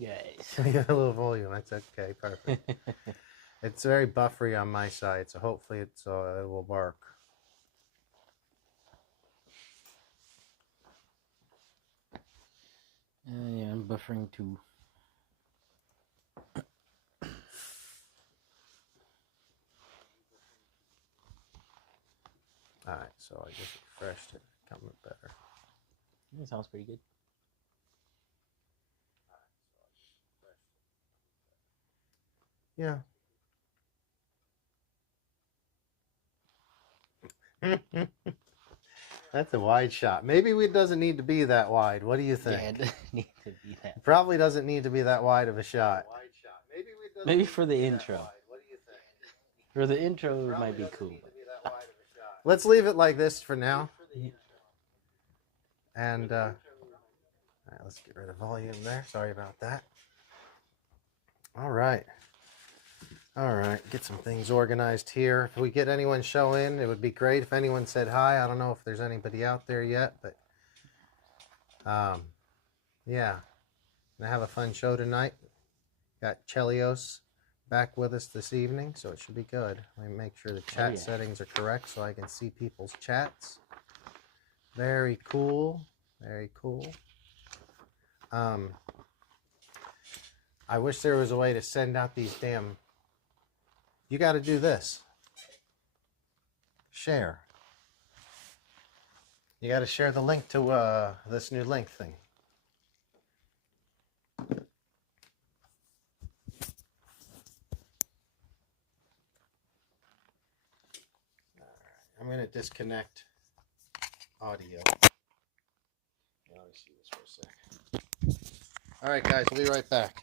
guys. We got a little volume. That's okay. Perfect. It's very buffery on my side, so hopefully it will work. Yeah, I'm buffering too. Alright, so I just refreshed it. Coming better. That sounds pretty good. Yeah. That's a wide shot. Maybe it doesn't need to be that wide. What do you think? Yeah, it doesn't need to be that. It probably doesn't need to be that wide of a shot. Maybe for the intro. What do you think? For the intro, it might be cool. Let's leave it like this for now. And all right, let's get rid of volume there. Sorry about that. All right. All right, get some things organized here. If we get anyone show in, it would be great if anyone said hi. I don't know if there's anybody out there yet, but yeah, gonna have a fun show tonight. Got Chelios back with us this evening, so it should be good. Let me make sure the chat settings are correct so I can see people's chats. Very cool. Very cool. I wish there was a way to send out these damn... You got to do this. Share. You got to share the link to this new link thing. I'm going to disconnect audio. Let me see this for a sec. All right, guys, we'll be right back.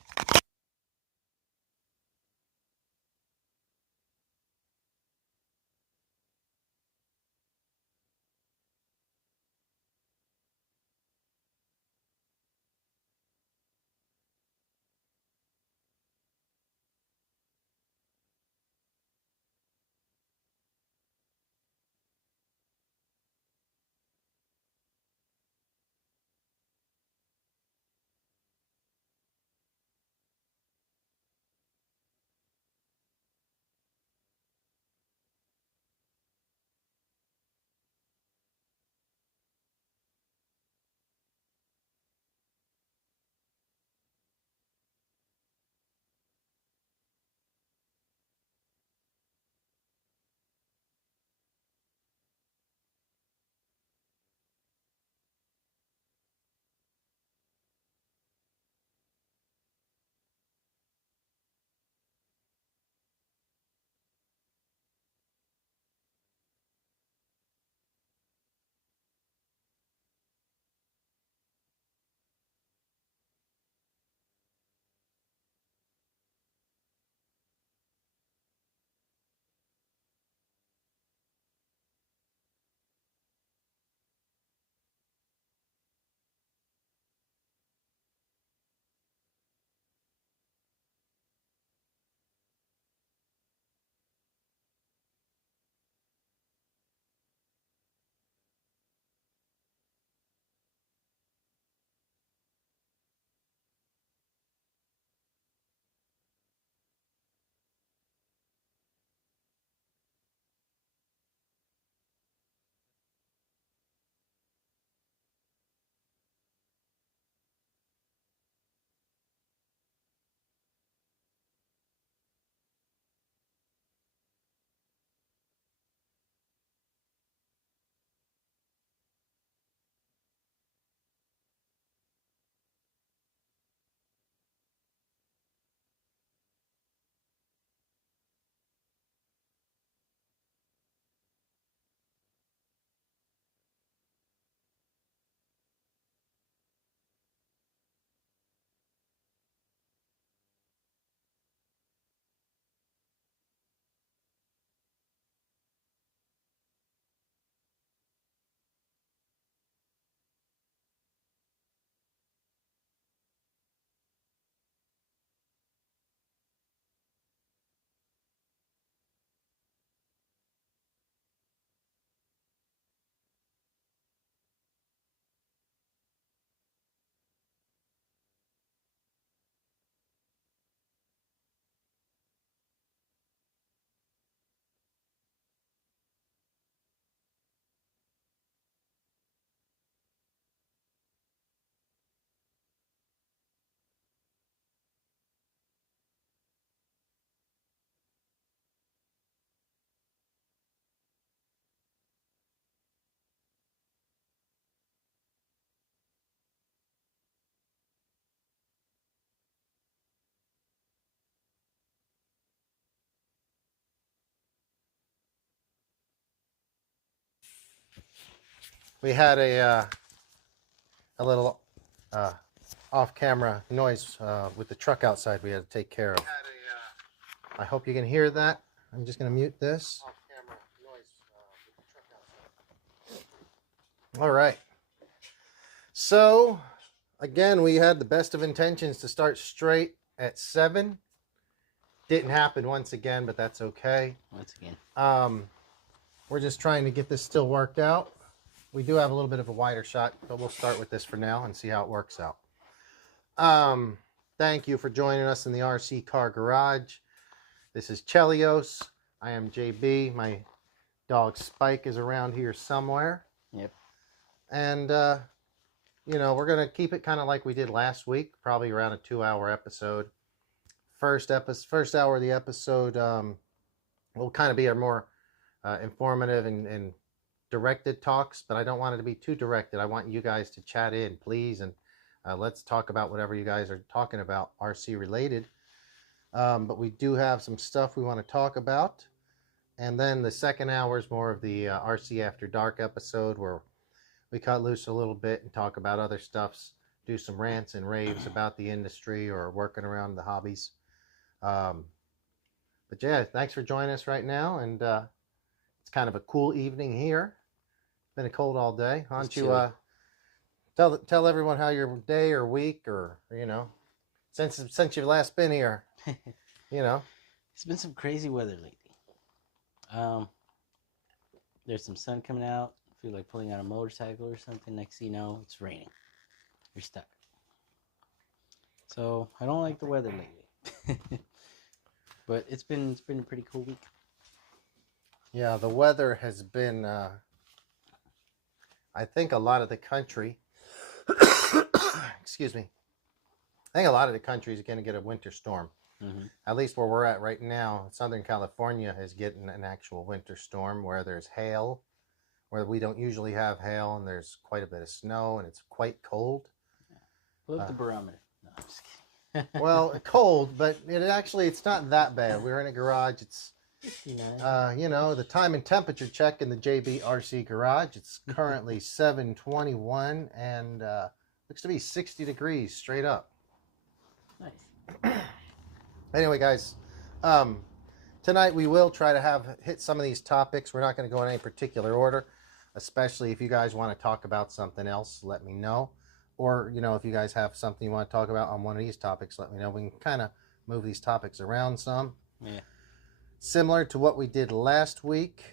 We had a little off-camera noise with the truck outside we had to take care of. I hope you can hear that. I'm just going to mute this. All right. So, again, we had the best of intentions to start straight at 7. Didn't happen once again, but that's okay. Once again. We're just trying to get this still worked out. We do have a little bit of a wider shot, but we'll start with this for now and see how it works out. Thank you for joining us in the RC Car Garage. This is Chelios. I am JB. My dog Spike is around here somewhere. Yep. And, you know, we're going to keep it kind of like we did last week, probably around a 2-hour episode. First hour of the episode will kind of be our more informative and directed talks, but I don't want it to be too directed. I want you guys to chat in, please, and let's talk about whatever you guys are talking about, RC related. But we do have some stuff we want to talk about. And then the second hour is more of the RC After Dark episode where we cut loose a little bit and talk about other stuffs, do some rants and raves about the industry or working around the hobbies. But yeah, thanks for joining us right now. And it's kind of a cool evening here. Been a cold all day. Why don't you tell everyone how your day or week or, you know, since you've last been here, you know. It's been some crazy weather lately. There's some sun coming out. I feel like pulling out a motorcycle or something. Next thing you know, it's raining. You're stuck. So I don't like the weather lately. But it's been a pretty cool week. Yeah, the weather has been, I think a lot of the country, excuse me, I think a lot of the country is going to get a winter storm. Mm-hmm. At least where we're at right now, Southern California is getting an actual winter storm where there's hail, where we don't usually have hail, and there's quite a bit of snow, and it's quite cold. Pull up the barometer. No, I'm just kidding. Well, cold, but it's not that bad. We're in a garage. It's, you know, the time and temperature check in the JB RC garage. It's currently 7:21 and looks to be 60 degrees straight up. Nice. Anyway, guys, tonight we will try to hit some of these topics. We're not going to go in any particular order, especially if you guys want to talk about something else, let me know. Or, you know, if you guys have something you want to talk about on one of these topics, let me know. We can kind of move these topics around some. Yeah. Similar to what we did last week,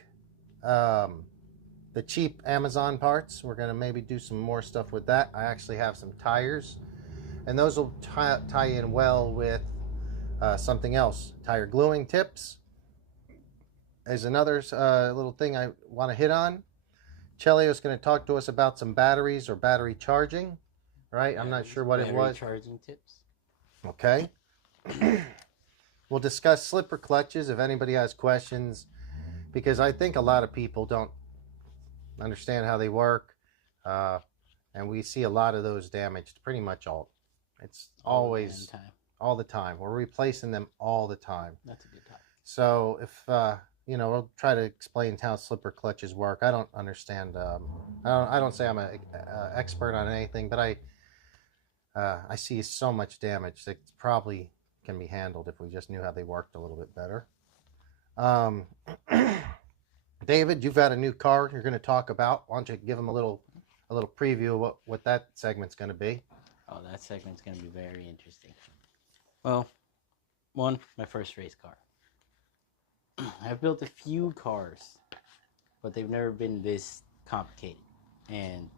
the cheap Amazon parts. We're going to maybe do some more stuff with that. I actually have some tires, and those will tie in well with something else. Tire gluing tips is another little thing I want to hit on. Chelios is going to talk to us about some batteries or battery charging. Right? I'm not sure what it was. Charging tips. Okay. We'll discuss slipper clutches if anybody has questions, because I think a lot of people don't understand how they work, and we see a lot of those damaged pretty much all. It's always all the time. We're replacing them all the time. That's a good topic. So if you know, we'll try to explain how slipper clutches work. I don't understand. I don't say I'm an expert on anything, but I see so much damage that probably can be handled if we just knew how they worked a little bit better. David, you've got a new car you're going to talk about. Why don't you give them a little preview of what that segment's going to be? Oh, that segment's going to be very interesting. Well, my first race car. I've built a few cars, but they've never been this complicated and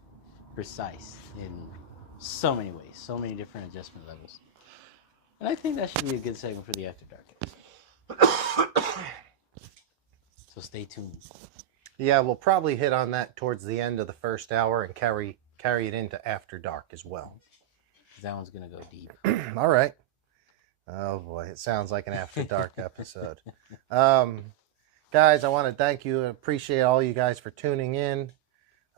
precise in so many ways, so many different adjustment levels. And I think that should be a good segment for the After Dark. So stay tuned. Yeah, we'll probably hit on that towards the end of the first hour and carry it into After Dark as well. That one's going to go deep. All right. Oh boy, it sounds like an After Dark episode. Guys, I want to thank you and appreciate all you guys for tuning in.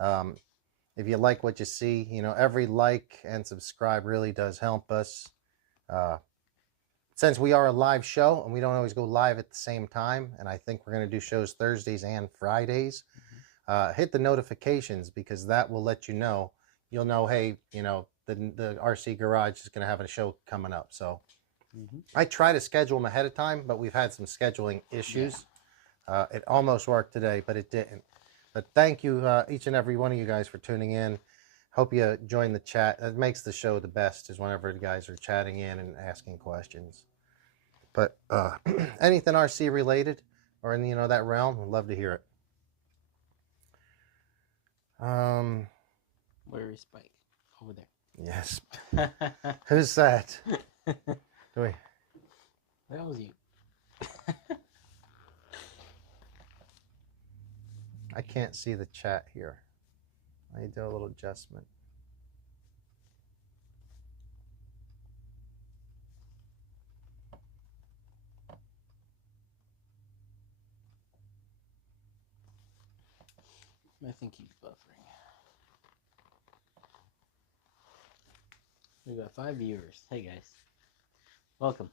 If you like what you see, you know, every like and subscribe really does help us. Since we are a live show and we don't always go live at the same time, and I think we're going to do shows Thursdays and Fridays, hit the notifications, because that will let you know. You'll know, hey, you know, the RC Garage is going to have a show coming up. So I try to schedule them ahead of time, but we've had some scheduling issues. Yeah. It almost worked today, but it didn't. But thank you, each and every one of you guys, for tuning in. Hope you join the chat. That makes the show the best, is whenever the guys are chatting in and asking questions. But anything RC related or in, you know, that realm, I'd love to hear it. Where is Spike? Over there. Yes. Who's that? That was you. I can't see the chat here. I need to do a little adjustment. I think he's buffering. We got 5 viewers. Hey guys, welcome.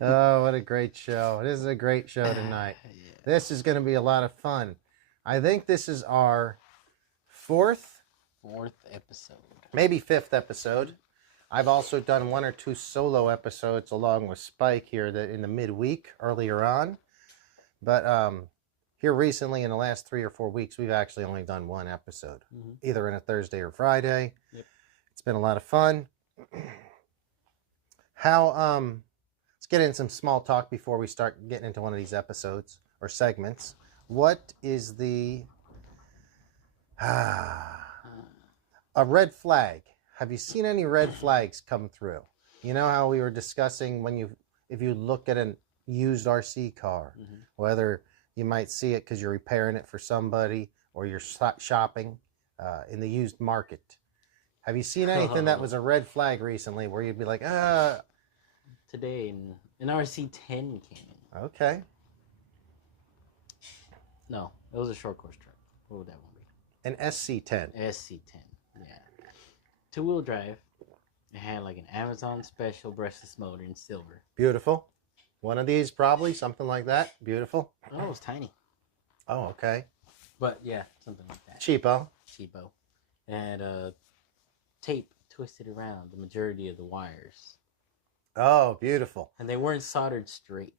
Oh, what a great show. This is a great show tonight. Yeah. This is going to be a lot of fun. I think this is our fourth episode. Maybe fifth episode. I've also done 1 or 2 solo episodes along with Spike here in the midweek earlier on. But here recently, in the last 3 or 4 weeks, we've actually only done 1 episode, either in a Thursday or Friday. Yep. It's been a lot of fun. Let's get in some small talk before we start getting into one of these episodes or segments. What is a red flag? Have you seen any red flags come through? You know how we were discussing if you look at a used RC car, whether you might see it because you're repairing it for somebody or you're shopping in the used market. Have you seen anything that was a red flag recently where you'd be like, Today, an RC-10 came in. Okay. No, it was a short course truck. What would that one be? An SC-10. SC-10, yeah. 2-wheel drive. It had like an Amazon special brushless motor in silver. Beautiful. One of these probably, something like that. Beautiful. Oh, it was tiny. Oh, okay. But yeah, something like that. Cheapo. And tape twisted around the majority of the wires. Oh, beautiful. And they weren't soldered straight.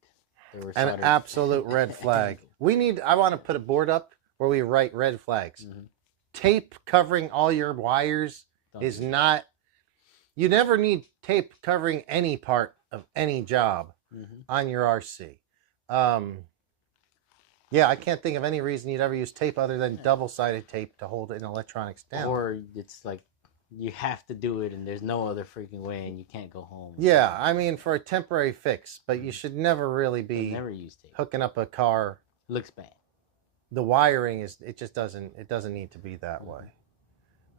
They were an absolute red flag. I want to put a board up where we write red flags. Tape covering all your wires is not... You never need tape covering any part of any job on your RC. Yeah, I can't think of any reason you'd ever use tape other than double-sided tape to hold an electronics down. Or it's like you have to do it and there's no other freaking way and you can't go home. Yeah, I mean, for a temporary fix, but you should never really be use tape. Hooking up a car. It looks bad. The wiring it doesn't need to be that way.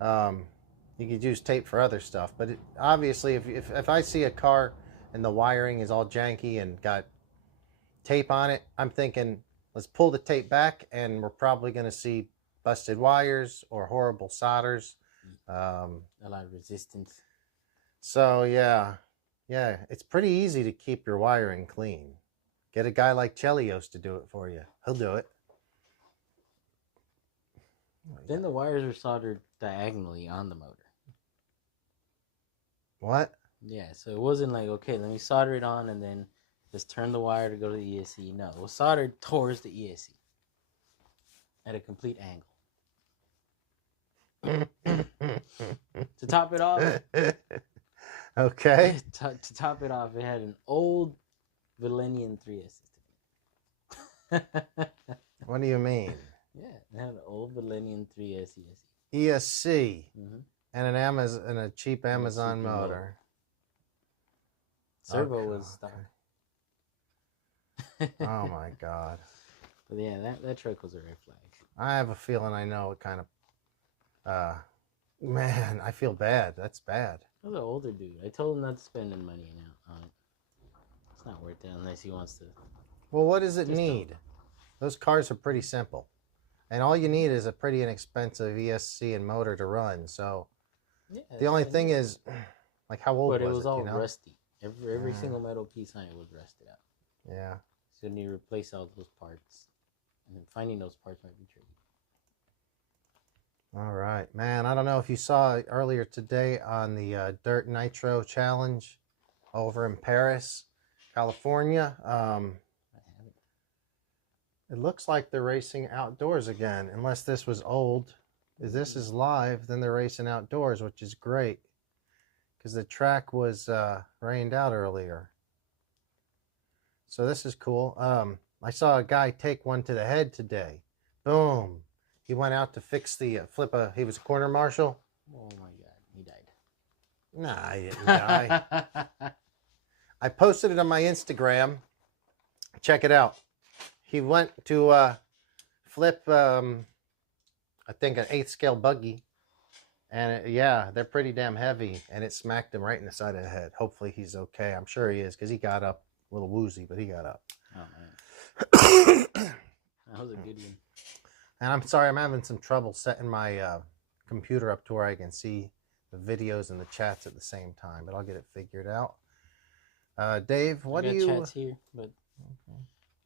You could use tape for other stuff, but obviously if I see a car and the wiring is all janky and got tape on it, I'm thinking, let's pull the tape back and we're probably going to see busted wires or horrible solders. A lot of resistance. So yeah, it's pretty easy to keep your wiring clean. Get a guy like Chelios to do it for you. He'll do it. Then the wires are soldered diagonally on the motor. What? Yeah, so it wasn't like, okay, let me solder it on and then just turn the wire to go to the ESC. No, it was soldered towards the ESC at a complete angle. To top it off, okay. To top it off, it had an old Valenian 3S. What do you mean? Yeah, it had an old Valenian 3S ESC. ESC and an Amazon and a cheap Amazon motor. Servo was stock. Oh my God. But yeah, that truck was a red flag. I have a feeling I know what kind of. Man, I feel bad. That's bad. I was an older dude. I told him not to spend any money on it. It's not worth it unless he wants to. Well, what does it need? Those cars are pretty simple. And all you need is a pretty inexpensive ESC and motor to run. So yeah, the only thing is, like, how old was it? But it was all rusty. Every single metal piece on it was rusted out. Yeah. So you need to replace all those parts. And finding those parts might be tricky. All right, man. I don't know if you saw earlier today on the Dirt Nitro Challenge over in Paris, California. It looks like they're racing outdoors again, unless this was old. If this is live, then they're racing outdoors, which is great because the track was rained out earlier. So this is cool. I saw a guy take one to the head today. Boom. He went out to fix the he was a corner marshal. Oh my God, he died. Nah, he didn't die. I posted it on my Instagram. Check it out. He went to flip, I think, an 8th scale buggy. And yeah, they're pretty damn heavy. And it smacked him right in the side of the head. Hopefully he's okay. I'm sure he is because he got up a little woozy, but he got up. Oh, man. That was a good one. And I'm sorry, I'm having some trouble setting my computer up to where I can see the videos and the chats at the same time, but I'll get it figured out. Dave, what do you... chats here, but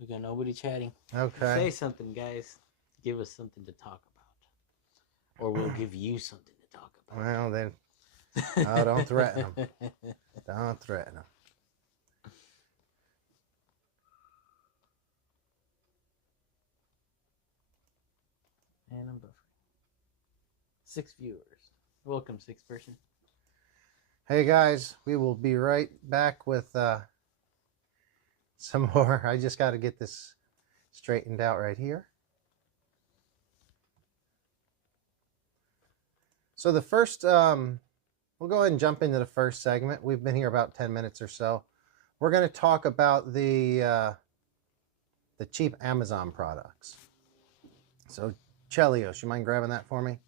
we got nobody chatting. Okay. Say something, guys. Give us something to talk about. Or we'll give you something to talk about. Well, then... Oh, don't threaten them. Don't threaten them. And I'm buffering. 6 viewers. Welcome, 6th person. Hey guys, we will be right back with some more. I just got to get this straightened out right here. So the first, we'll go ahead and jump into the first segment. We've been here about 10 minutes or so. We're going to talk about the cheap Amazon products. So Chelios, you mind grabbing that for me?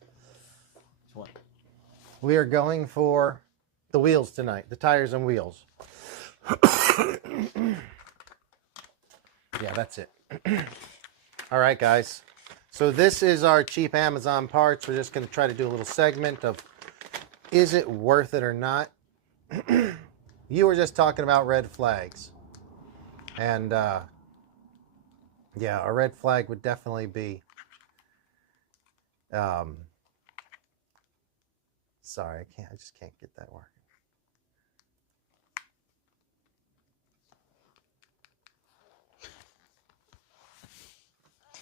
Which one? We are going for the wheels tonight, the tires and wheels. Yeah, that's it. All right, guys. So this is our cheap Amazon parts. We're just going to try to do a little segment of, is it worth it or not? You were just talking about red flags. And yeah, a red flag would definitely be, sorry, I just can't get that working.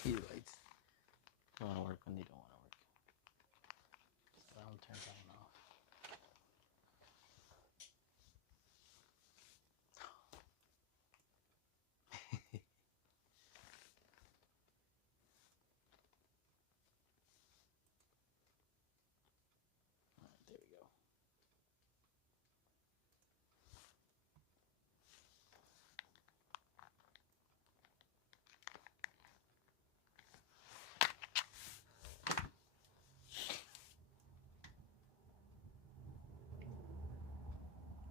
These lights don't want to work when they don't want to work. So I'll turn that one off. Alright, there we go.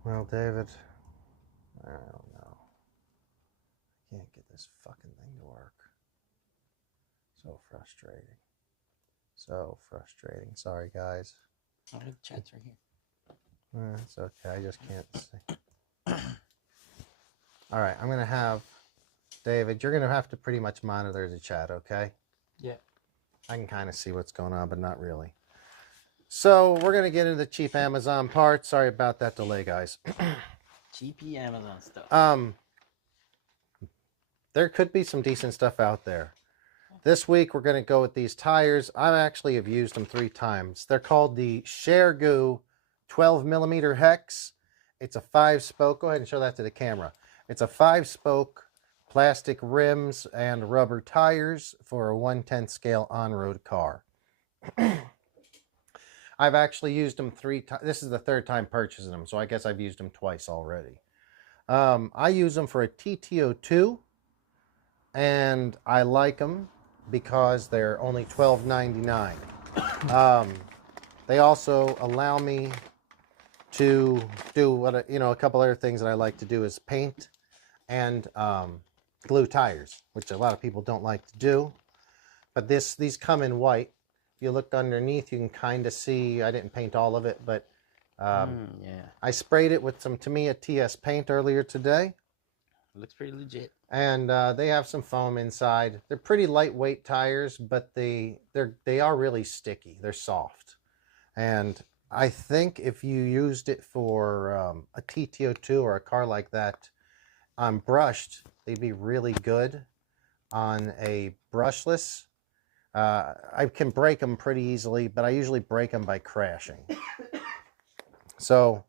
Well, David, I don't know. I can't get this fucking thing to work. So frustrating. So frustrating. Sorry, guys. Oh, the chat's right here. It's okay. I just can't see. All right, I'm going to have, David, you're going to have to pretty much monitor the chat, okay? Yeah. I can kind of see what's going on, but not really. So we're going to get into the cheap Amazon parts. Sorry about that delay, guys. Cheapy Amazon stuff. There could be some decent stuff out there. This week, we're going to go with these tires. I actually have used them 3 times. They're called the Shergoo 12 millimeter hex. It's a 5-spoke. Go ahead and show that to the camera. It's a 5-spoke plastic rims and rubber tires for a 1/10 scale on-road car. I've actually used them 3 times. This is the 3rd time purchasing them, so I guess I've used them twice already. I use them for a TTO2, and I like them because they're only $12.99. They also allow me to do what a couple other things that I like to do is paint and glue tires, which a lot of people don't like to do. But these come in white. If you looked underneath, you can kind of see, I didn't paint all of it, but Yeah. I sprayed it with some Tamiya TS paint earlier today. looks pretty legit. And they have some foam inside. They're pretty lightweight tires, but they are really sticky. They're soft. And I think if you used it for a TT02 or a car like that brushed, they'd be really good on a brushless. I can break them pretty easily, but I usually break them by crashing. So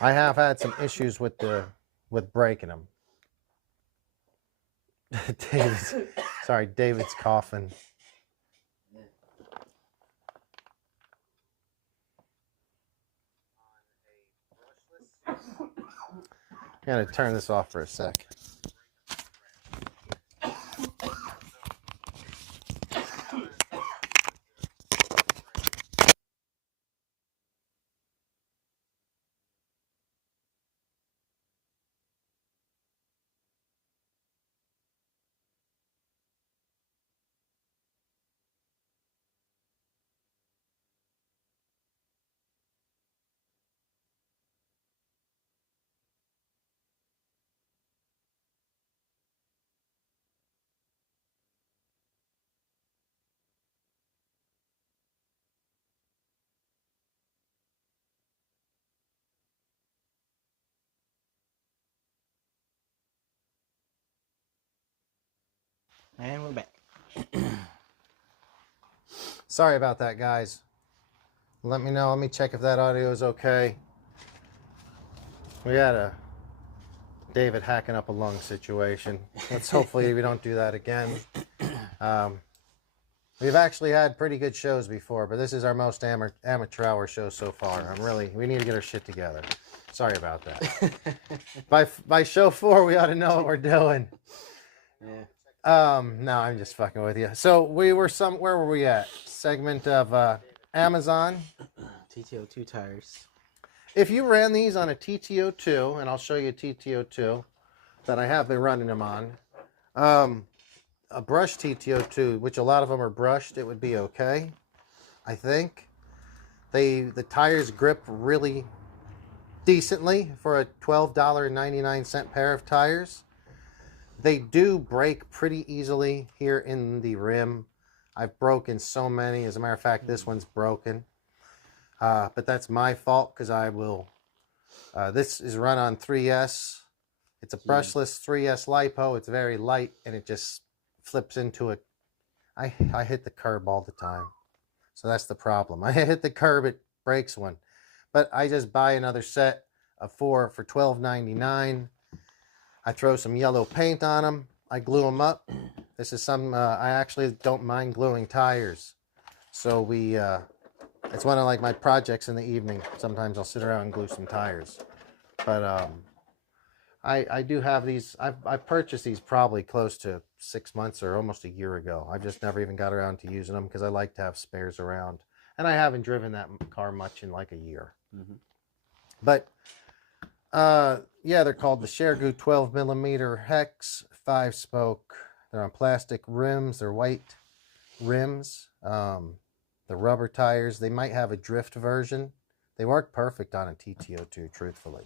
I have had some issues with breaking them. David's coughing. I'm gonna turn this off for a sec. And we're back. Sorry about that, guys. Let me know. Let me check if that audio is okay. We had a David hacking up a lung situation. Let's hopefully we don't do that again. We've actually had pretty good shows before, but this is our most amateur hour show so far. We need to get our shit together. Sorry about that. By show 4, we ought to know what we're doing. Yeah. No, I'm just fucking with you. So where were we at? Segment of Amazon. TT02 tires. If you ran these on a TT02, and I'll show you a TT02 that I have been running them on, a brushed TT02, which a lot of them are brushed, it would be okay, I think. The tires grip really decently for a $12.99 pair of tires. They do break pretty easily here in the rim. I've broken so many. As a matter of fact, this one's broken. But that's my fault because I will... this is run on 3S. It's a brushless 3S LiPo. It's very light, and it just flips into it. I hit the curb all the time. So that's the problem. I hit the curb, it breaks one. But I just buy another set of 4 for $12.99. I throw some yellow paint on them. I glue them up. This is some, I actually don't mind gluing tires. So it's one of like my projects in the evening. Sometimes I'll sit around and glue some tires. But I do have these, I purchased these probably close to 6 months or almost a year ago. I've just never even got around to using them because I like to have spares around. And I haven't driven that car much in like a year. Mm-hmm. But yeah, they're called the Shergoo 12mm Hex 5-spoke. They're on plastic rims. They're white rims. The rubber tires. They might have a drift version. They work perfect on a TT02, truthfully.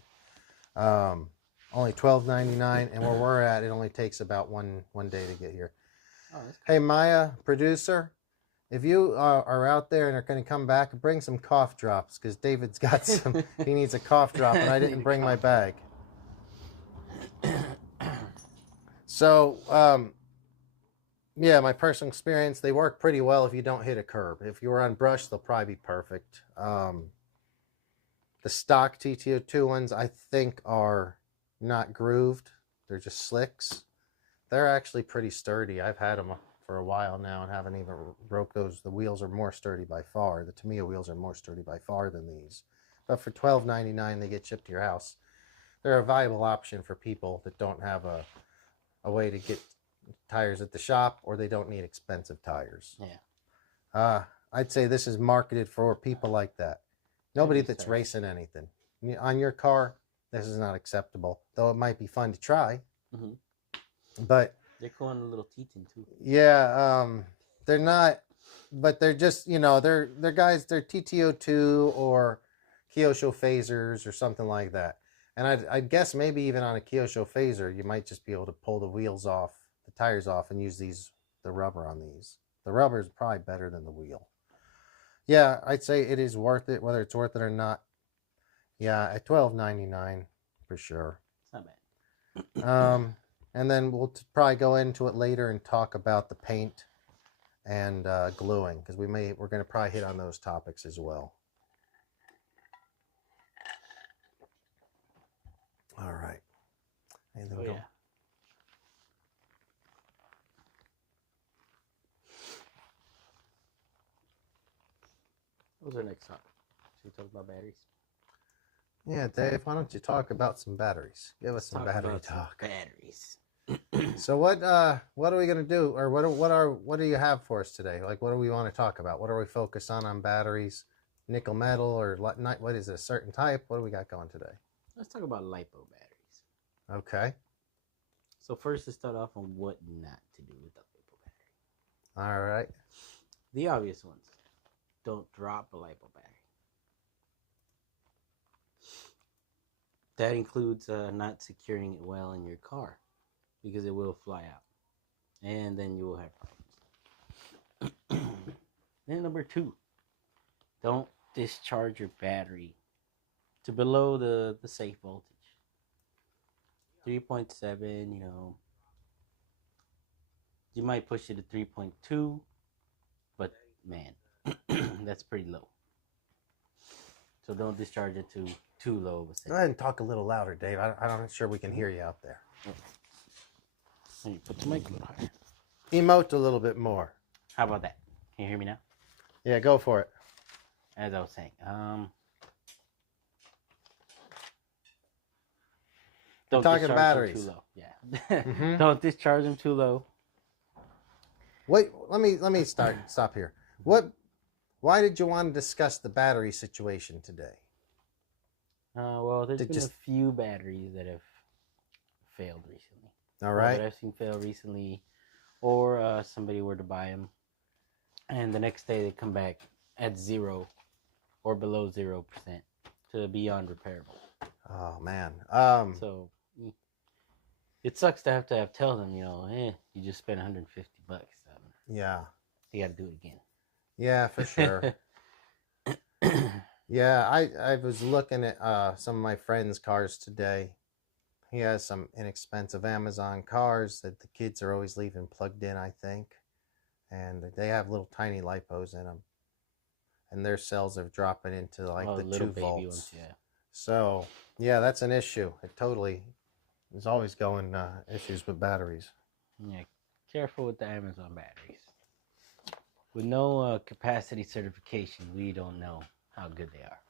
Only $12.99, and where we're at, it only takes about one day to get here. Oh, that's cool. Hey, Maya, producer, if you are out there and are going to come back, bring some cough drops, because David's got some, he needs a cough drop, and I didn't bring my bag. So, yeah, my personal experience, they work pretty well if you don't hit a curb. If you were on brush, they'll probably be perfect. The stock TT02 ones, I think, are not grooved. They're just slicks. They're actually pretty sturdy. I've had them for a while now and haven't even broke those. The wheels are more sturdy by far. The Tamiya wheels are more sturdy by far than these. But for $12.99, they get shipped to your house. They're a viable option for people that don't have a way to get tires at the shop, or they don't need expensive tires. Yeah. I'd say this is marketed for people like that. Nobody that's racing anything. On your car, this is not acceptable. Though it might be fun to try. Mm-hmm. But they're going a little teething too. Yeah, they're not, but they're just, you know, they're guys, they're TT02 or Kyosho phasers or something like that. And I'd guess maybe even on a Kyosho phaser, you might just be able to pull the wheels off, the tires off, and use the rubber on these. The rubber is probably better than the wheel. Yeah, I'd say it is worth it, whether it's worth it or not. Yeah, at $12.99 for sure. It's not bad. And then we'll probably go into it later and talk about the paint and gluing, because we're going to probably hit on those topics as well. All right. Anything Oh, go? yeah. What was our next topic? Should we talk about batteries? Yeah, Dave, why don't you talk about some batteries? Give us some battery talk. Batteries. So what are we gonna do, or what do you have for us today? Like, what do we want to talk about? What are we focused on batteries? Nickel metal, or what is it, a certain type? What do we got going today? Let's talk about LiPo batteries. Okay. So first, let's start off on what not to do with the LiPo battery. All right. The obvious ones. Don't drop a LiPo battery. That includes not securing it well in your car, because it will fly out, and then you will have problems. Then number 2, don't discharge your battery to below the safe voltage. 3.7, you might push it to 3.2, but man, that's pretty low. So don't discharge it to too low of a Go ahead and talk a little louder, Dave. I'm not sure we can hear you out there. Let me put the mic a little higher. Emote a little bit more. How about that? Can you hear me now? Yeah, go for it. As I was saying, don't talking discharge batteries. them too low. Yeah. Don't discharge them too low. Wait, let me stop here. Why did you want to discuss the battery situation today? Well, there's been a few batteries that have failed recently. All right. That I've seen fail recently, or somebody were to buy them, and the next day they come back at 0 or below 0% to beyond repairable. Oh man. So it sucks to have tell them, you just spent $150. Yeah. You got to do it again. Yeah, for sure. Yeah, I was looking at some of my friend's cars today. He has some inexpensive Amazon cars that the kids are always leaving plugged in, I think. And they have little tiny LiPos in them. And their cells are dropping into like the 2 volts. Ones, yeah. So, yeah, that's an issue. It totally is always going issues with batteries. Yeah, careful with the Amazon batteries. With no capacity certification, we don't know how good they are.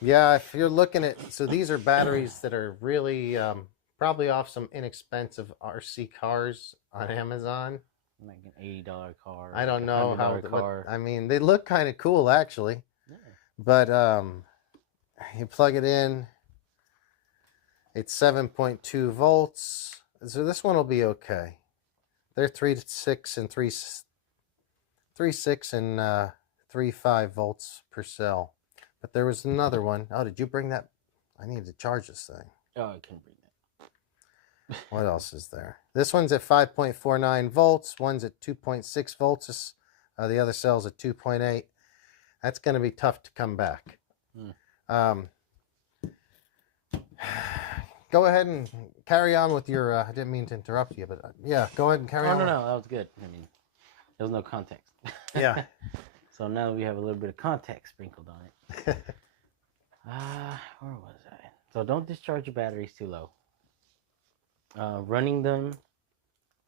Yeah, if you're looking at, so these are batteries that are really probably off some inexpensive RC cars on Amazon. Like an $80 car. I don't know how. Car. I mean, they look kind of cool actually, Yeah. but you plug it in. It's 7.2 volts. So this one will be okay. They're 3.6 and 3.6 and 3.5 volts per cell. But there was another one. Oh, did you bring that? I need to charge this thing. Oh, I can bring that. What else is there? This one's at 5.49 volts. One's at 2.6 volts. The other cell's at 2.8. That's going to be tough to come back. Go ahead and carry on with your, I didn't mean to interrupt you, but yeah, go ahead and carry on. No, that was good. I mean, there was no context. Yeah. So now we have a little bit of context sprinkled on it. Where was I? So don't discharge your batteries too low. Running them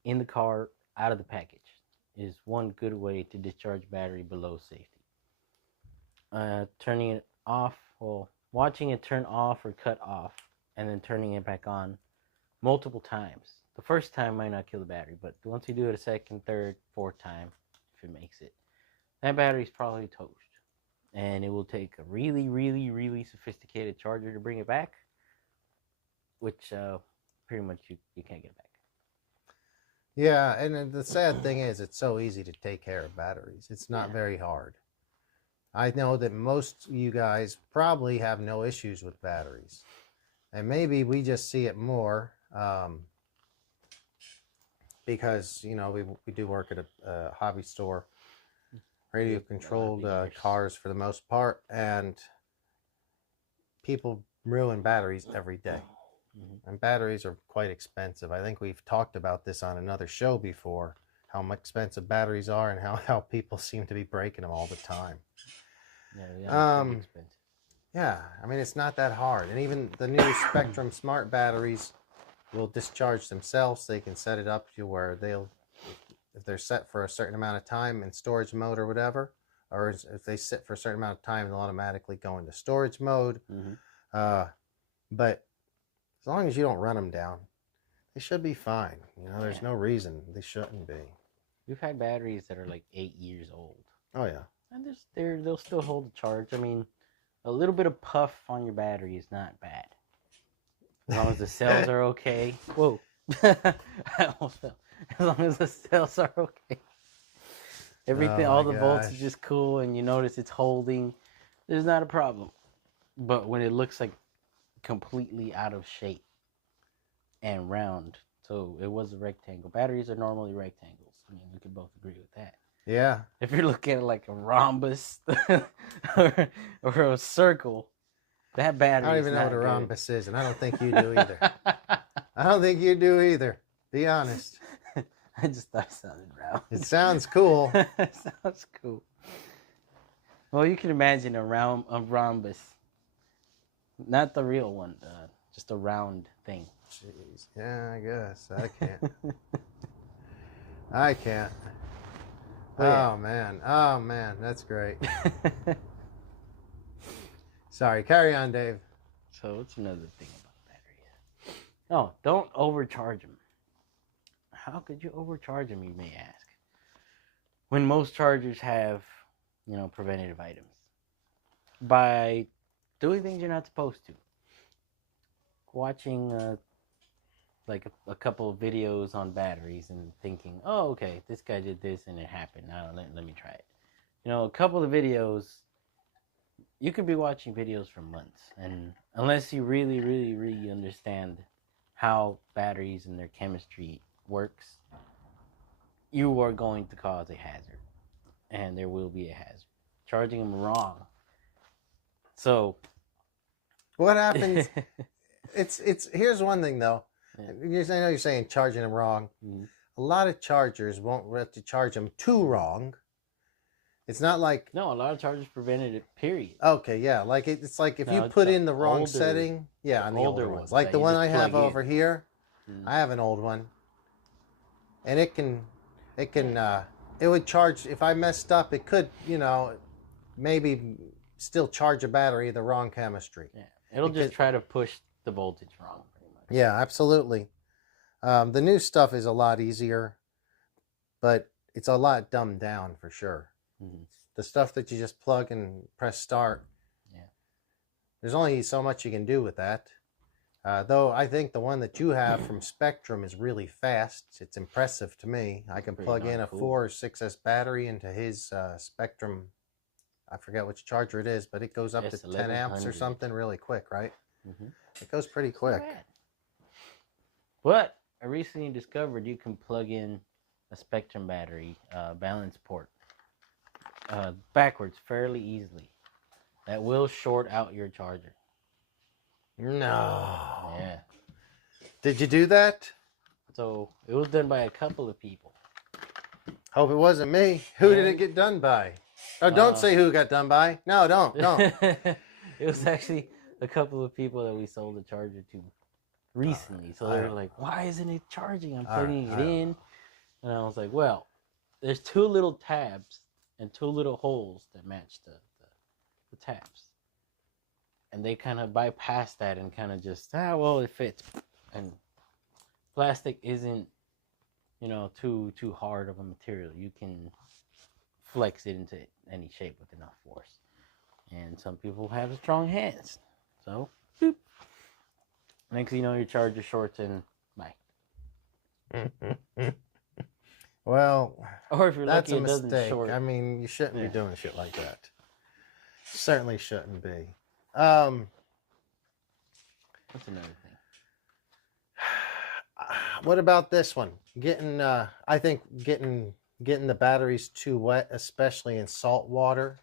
in the car out of the package is one good way to discharge battery below safety. Turning it off, watching it turn off or cut off, and then turning it back on multiple times. The first time might not kill the battery, but once you do it a second, third, fourth time, if it makes it, that battery's probably toast. And it will take a really, really, really sophisticated charger to bring it back, which pretty much you can't get it back. Yeah, and the sad thing is it's so easy to take care of batteries. It's not very hard. I know that most of you guys probably have no issues with batteries. And maybe we just see it more because, you know, we do work at a hobby store, radio-controlled cars for the most part, and people ruin batteries every day. And batteries are quite expensive. I think we've talked about this on another show before, how expensive batteries are and how people seem to be breaking them all the time. Yeah, pretty expensive. Yeah, I mean, it's not that hard. And even the new Spectrum Smart batteries will discharge themselves. They can set it up to where if they're set for a certain amount of time in storage mode or whatever, or if they sit for a certain amount of time, they'll automatically go into storage mode. But as long as you don't run them down, they should be fine. You know, there's no reason they shouldn't be. We've had batteries that are like 8 years old. Oh, yeah. And they'll still hold the charge. I mean, a little bit of puff on your battery is not bad. As long as the cells are okay. Whoa. I almost fell. As long as the cells are okay. Everything, all the voltage is cool, and you notice it's holding. There's not a problem. But when it looks like completely out of shape and round, so it was a rectangle. Batteries are normally rectangles. I mean, we can both agree with that. Yeah. If you're looking at like a rhombus or a circle, that battery. I don't even know what a rhombus is, and I don't think you do either. I don't think you do either. Be honest. I just thought it sounded round. It sounds cool. It sounds cool. Well, you can imagine a rhombus, not the real one, just a round thing. Jeez. Yeah, I guess I can't. I can't. Oh man, that's great. Sorry, carry on, Dave. So what's another thing about batteries? Oh, don't overcharge them. How could you overcharge them, you may ask? When most chargers have, preventative items. By doing things you're not supposed to. Watching like a couple of videos on batteries and thinking, oh, okay, this guy did this and it happened. Now let me try it. A couple of videos, you could be watching videos for months, and unless you really, really, really understand how batteries and their chemistry works, you are going to cause a hazard, and there will be a hazard. Charging them wrong. So, what happens? It's here's one thing though. Yeah. I know you're saying charging them wrong. Mm-hmm. A lot of chargers won't let you charge them too wrong. It's not like... No, a lot of chargers prevented it, period. Okay, yeah. Like it's like if you put in the wrong setting... Yeah, on the older ones. Like the one I have over here, I have an old one. And it would charge... If I messed up, it could, maybe still charge a battery the wrong chemistry. Yeah, it'll just try to push the voltage wrong. Yeah, absolutely. The new stuff is a lot easier, but it's a lot dumbed down for sure. Mm-hmm. The stuff that you just plug and press start, there's only so much you can do with that. Though I think the one that you have from Spectrum is really fast. It's impressive to me. I can plug in a 4 or 6S battery into his Spectrum. I forget which charger it is, but it goes up to 10 amps or something really quick, right? Mm-hmm. It goes pretty quick. But I recently discovered you can plug in a Spectrum battery balance port backwards fairly easily. That will short out your charger. No. Yeah. Did you do that? So it was done by a couple of people. Hope it wasn't me. Who did it get done by? Oh, don't say who got done by. No, don't. It was actually a couple of people that we sold the charger to recently. So they were like, why isn't it charging? I'm plugging it in. And I was like, well, there's 2 little tabs and 2 little holes that match the tabs. And they kind of bypass that and kind of just, well, it fits. And plastic isn't, too hard of a material. You can flex it into any shape with enough force. And some people have strong hands. So, boop. Next thing you know, your charger shorts and bye. Well, or if you're that's lucky, a mistake. It doesn't short. I mean, you shouldn't be doing shit like that. Certainly shouldn't be. What's another thing? What about this one? I think getting the batteries too wet, especially in salt water.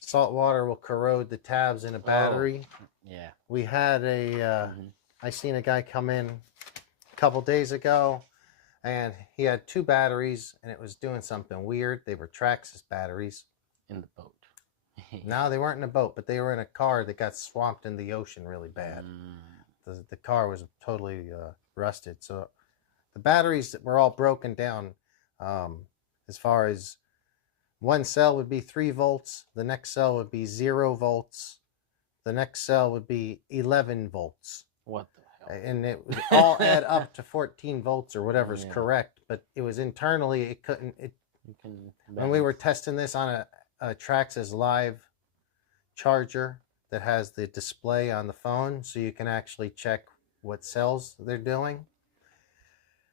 Salt water will corrode the tabs in a battery. Oh, yeah. We had I seen a guy come in a couple days ago, and he had two batteries, and it was doing something weird. They were Traxxas batteries. In the boat. No, they weren't in a boat, but they were in a car that got swamped in the ocean really bad. The car was totally rusted. So the batteries were all broken down. As far as one cell would be 3 volts, the next cell would be 0 volts, the next cell would be 11 volts. What the hell? And it would all add up to 14 volts or whatever's correct. But it was internally, it couldn't. When we were testing this on a Traxxas live charger that has the display on the phone, so you can actually check what cells they're doing.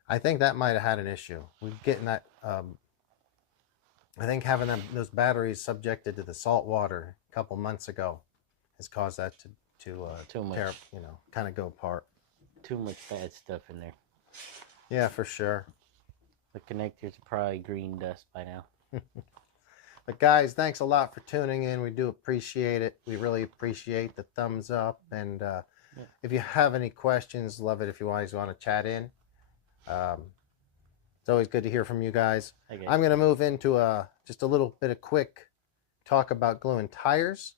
I think that might have had an issue. We're getting that. I think having those batteries subjected to the salt water a couple months ago has caused that to too much, tear, kind of go apart. Too much bad stuff in there. Yeah, for sure. The connectors are probably green dust by now. But guys, thanks a lot for tuning in. We do appreciate it. We really appreciate the thumbs up. And if you have any questions, love it if you guys want to chat in. It's always good to hear from you guys. Okay. I'm going to move into just a little bit of quick talk about gluing tires.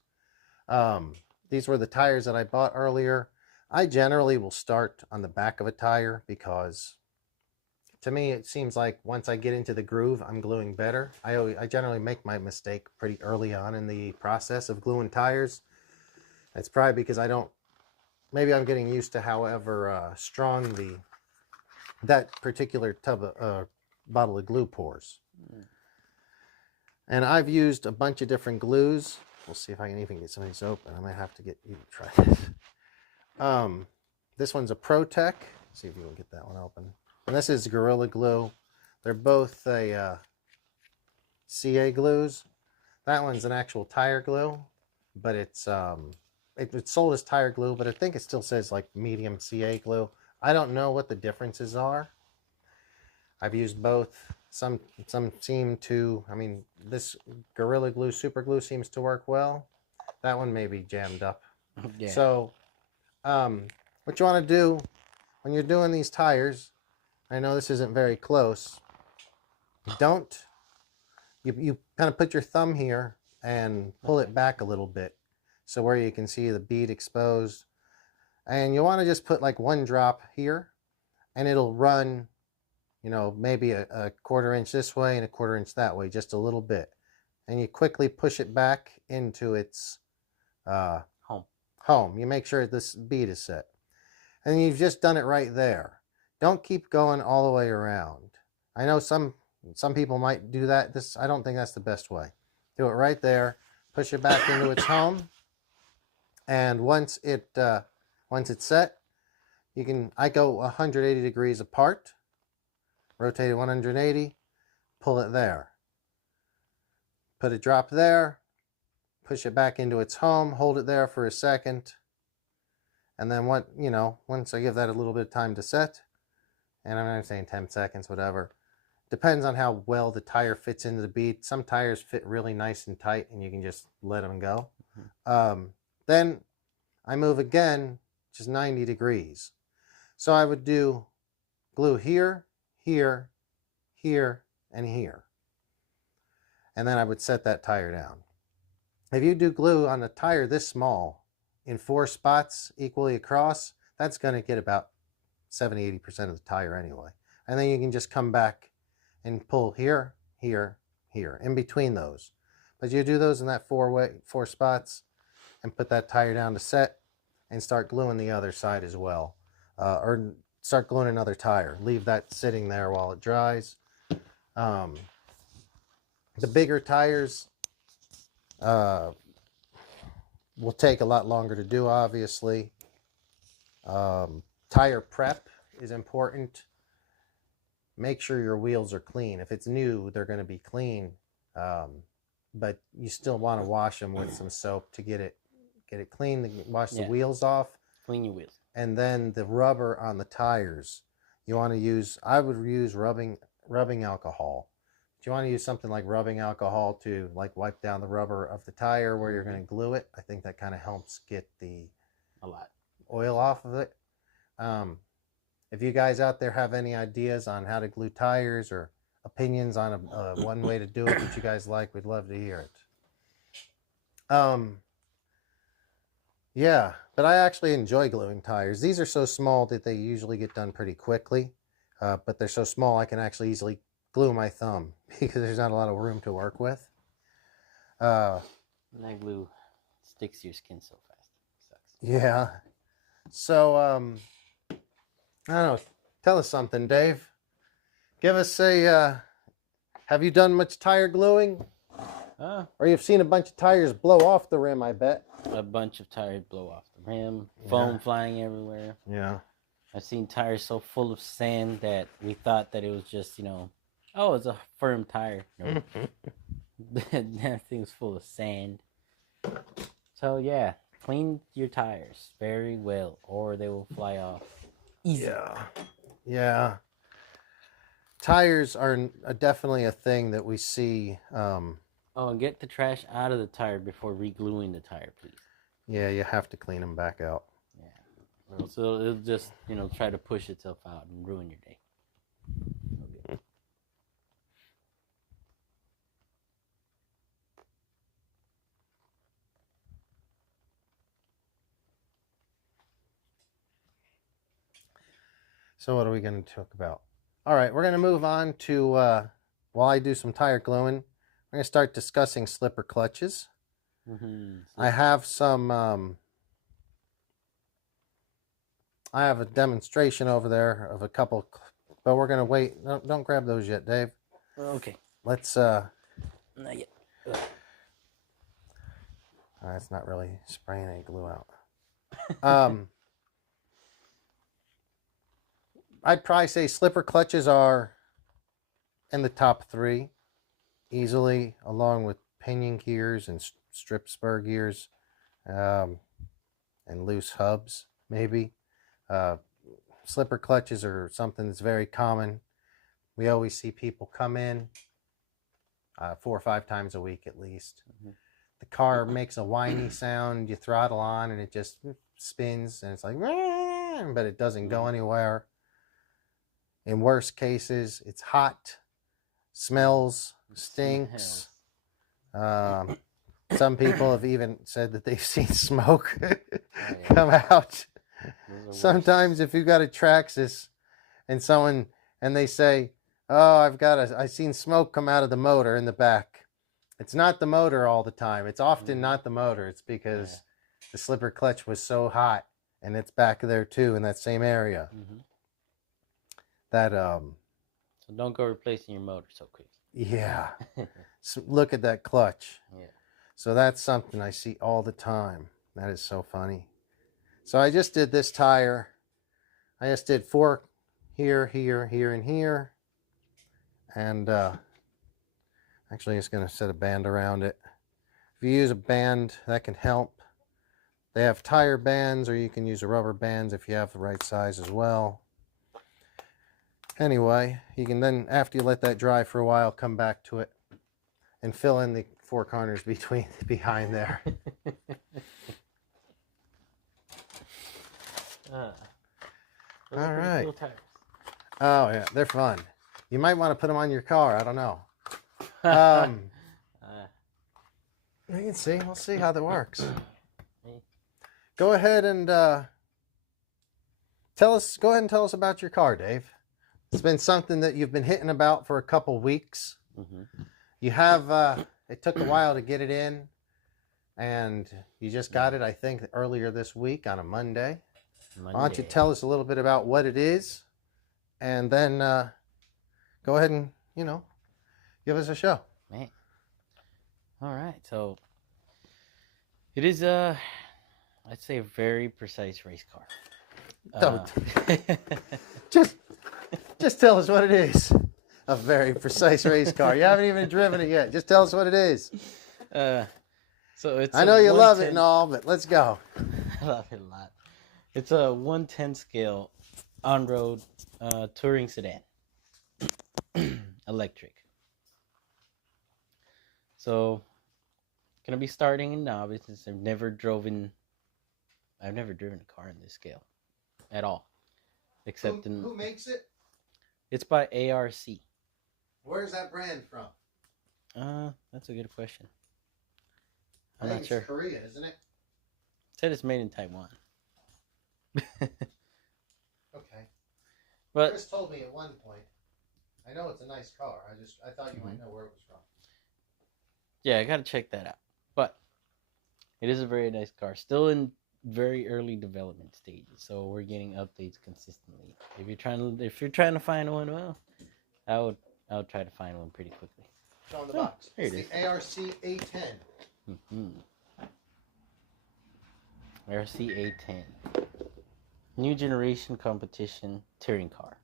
These were the tires that I bought earlier. I generally will start on the back of a tire because to me, it seems like once I get into the groove, I'm gluing better. I generally make my mistake pretty early on in the process of gluing tires. It's probably because maybe I'm getting used to however strong that particular bottle of glue pours. And I've used a bunch of different glues. We'll see if I can even get some of these open. I might have to get you to try this. This one's a ProTech. See if you can get that one open. And this is Gorilla Glue. They're both CA glues. That one's an actual tire glue, but it's sold as tire glue, but I think it still says like medium CA glue. I don't know what the differences are. I've used both. Some seem to, this Gorilla Glue Super Glue seems to work well. That one may be jammed up. Yeah. So, what you want to do when you're doing these tires, I know this isn't very close. You kind of put your thumb here and pull it back a little bit. So where you can see the bead exposed. And you want to just put like 1 drop here, and it'll run, maybe a 1/4 inch this way and a 1/4 inch that way, just a little bit. And you quickly push it back into its home. You make sure this bead is set. And you've just done it right there. Don't keep going all the way around. I know some people might do that. I don't think that's the best way. Do it right there. Push it back into its home. And once it's set, I go 180 degrees apart, rotate it 180, pull it there. Put a drop there, push it back into its home, hold it there for a second. And then once I give that a little bit of time to set, and I'm not saying 10 seconds, whatever. Depends on how well the tire fits into the bead. Some tires fit really nice and tight, and you can just let them go. Then I move again, just 90 degrees. So I would do glue here, here, here, and here. And then I would set that tire down. If you do glue on a tire this small in 4 spots equally across, that's going to get about 70-80% of the tire anyway. And then you can just come back and pull here, here, here, in between those. But you do those in that 4 spots and put that tire down to set and start gluing the other side as well. Or start gluing another tire. Leave that sitting there while it dries. The bigger tires will take a lot longer to do, obviously. Tire prep is important. Make sure your wheels are clean. If it's new, they're going to be clean. but you still want to wash them with some soap to get it clean. Wash the Yeah. wheels off, Clean your wheels. and then the rubber on the tires. You want to use. I would use rubbing alcohol. But you want to use something like rubbing alcohol to like wipe down the rubber of the tire where you're going to glue it. I think that kind of helps get the A lot. oil off of it. If you guys out there have any ideas on how to glue tires or opinions on a one way to do it that you guys like, we'd love to hear it. Yeah, but I actually enjoy gluing tires. These are so small that they usually get done pretty quickly, but they're so small I can actually easily glue my thumb because there's not a lot of room to work with. And that glue sticks to your skin so fast. Sucks. Yeah. So, I don't know. Tell us something, Dave. Give us a, have you done much tire gluing? Or you've seen a bunch of tires blow off the rim, I bet. A bunch of tires blow off the rim, foam flying everywhere. Yeah. I've seen tires so full of sand that we thought that it was just, oh, it's a firm tire. No. That thing's full of sand. So, yeah, clean your tires very well or they will fly off easy. Yeah. Tires are definitely a thing that we see. Oh, and get the trash out of the tire before re-gluing the tire, please. Yeah, you have to clean them back out. Yeah. So it'll just, try to push itself out and ruin your day. Okay. So what are we going to talk about? All right, we're going to move on to, while I do some tire gluing, we're going to start discussing slipper clutches. I have some, I have a demonstration over there of a couple, but we're going to wait. No, don't grab those yet, Dave. Okay. Let's, Not yet. it's not really spraying any glue out. I'd probably say slipper clutches are in the top 3 easily, along with pinion gears and strip spur gears, and loose hubs, maybe. Slipper clutches are something that's very common. We always see people come in 4 or 5 times a week at least. The car makes a whiny sound. You throttle on and it just spins and it's like, but it doesn't go anywhere. In worst cases, it's hot, smells, stinks. Some people have even said that they've seen smoke come out. Sometimes if you've got a Traxxas and they say, oh, I've seen smoke come out of the motor in the back. It's not the motor all the time. It's often not the motor. It's because the slipper clutch was so hot and it's back there too in that same area. That So don't go replacing your motor so quick. Yeah. So look at that clutch. Yeah. So that's something I see all the time. That is so funny. So I just did this tire. I just did 4 here, here, here, and here. And actually just going to set a band around it. If you use a band, that can help. They have tire bands, or you can use a rubber bands if you have the right size as well. Anyway, you can then, after you let that dry for a while, come back to it and fill in the 4 corners behind there. All right. Cool tires. Oh yeah, they're fun. You might want to put them on your car. I don't know. You can see. We'll see how that works. Go ahead and tell us about your car, Dave. It's been something that you've been hitting about for a couple weeks. You have, it took a while to get it in, and you just got it, I think, earlier this week on a Monday. Why don't you tell us a little bit about what it is, and then go ahead and, give us a show. Man. All right. So it is, I'd say, a very precise race car. Just tell us what it is. a very precise race car. You haven't even driven it yet. Just tell us what it is. So it's. I know you love it and all, but let's go. I love it a lot. It's a 110 scale on-road touring sedan, electric. So, gonna be starting in novice since I've never driven a car in this scale at all, except Who makes it? It's by ARC. Where's that brand from? That's a good question. I think it's Korea, isn't it? It said it's made in Taiwan. Okay. But Chris told me at one point. I know it's a nice car. I thought you might know where it was from. yeah, I gotta check that out. But it is a very nice car. Still in very early development stages, so we're getting updates consistently. If you're trying to find one, well, I'll try to find one pretty quickly. Show in the box. Here it it's is. The ARC A10. ARC A10, new generation competition touring car.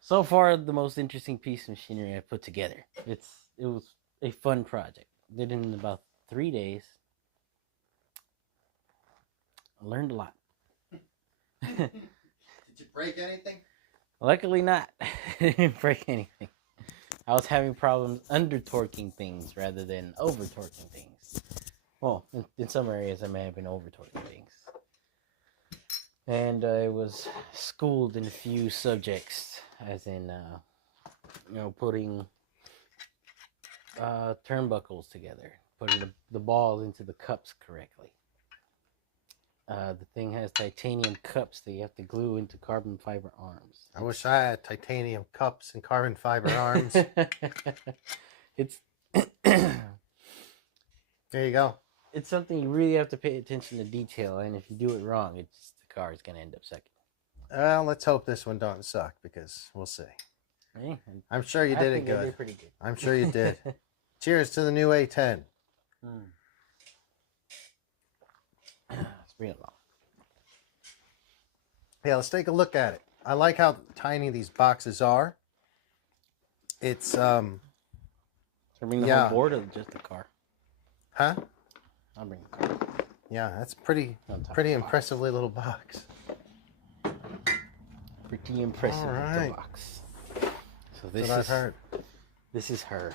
So far, the most interesting piece of machinery I put together. It was a fun project. Did it in about 3 days. I learned a lot. Did you break anything? Luckily not. I didn't break anything. I was having problems under-torquing things rather than over-torquing things. Well, in some areas I may have been over-torquing things. And I was schooled in a few subjects, as in, putting turnbuckles together, putting the balls into the cups correctly. The thing has titanium cups that you have to glue into carbon fiber arms. I wish I had titanium cups and carbon fiber arms. It's there you go. It's something you really have to pay attention to detail, and if you do it wrong, the car is going to end up sucking. Well, let's hope this one don't suck, because we'll see. Hey, I'm sure you did it good. I did pretty good. I'm sure you did. Cheers to the new A10. Let's bring it along. Yeah, let's take a look at it. I like how tiny these boxes are. It's So bring the whole board or just the car? Huh? I'll bring the car. Yeah, that's pretty impressively little box. Pretty impressive little box. So this is what I've heard. This is her.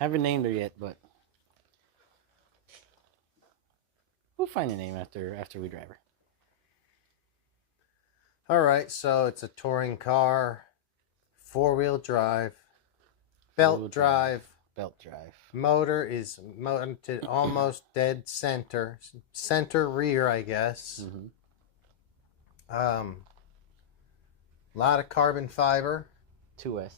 Haven't named her yet, but we'll find a name after we drive her. All right, so it's a touring car, 4-wheel drive, belt drive. Motor is mounted almost dead center rear, I guess. Lot of carbon fiber. 2S.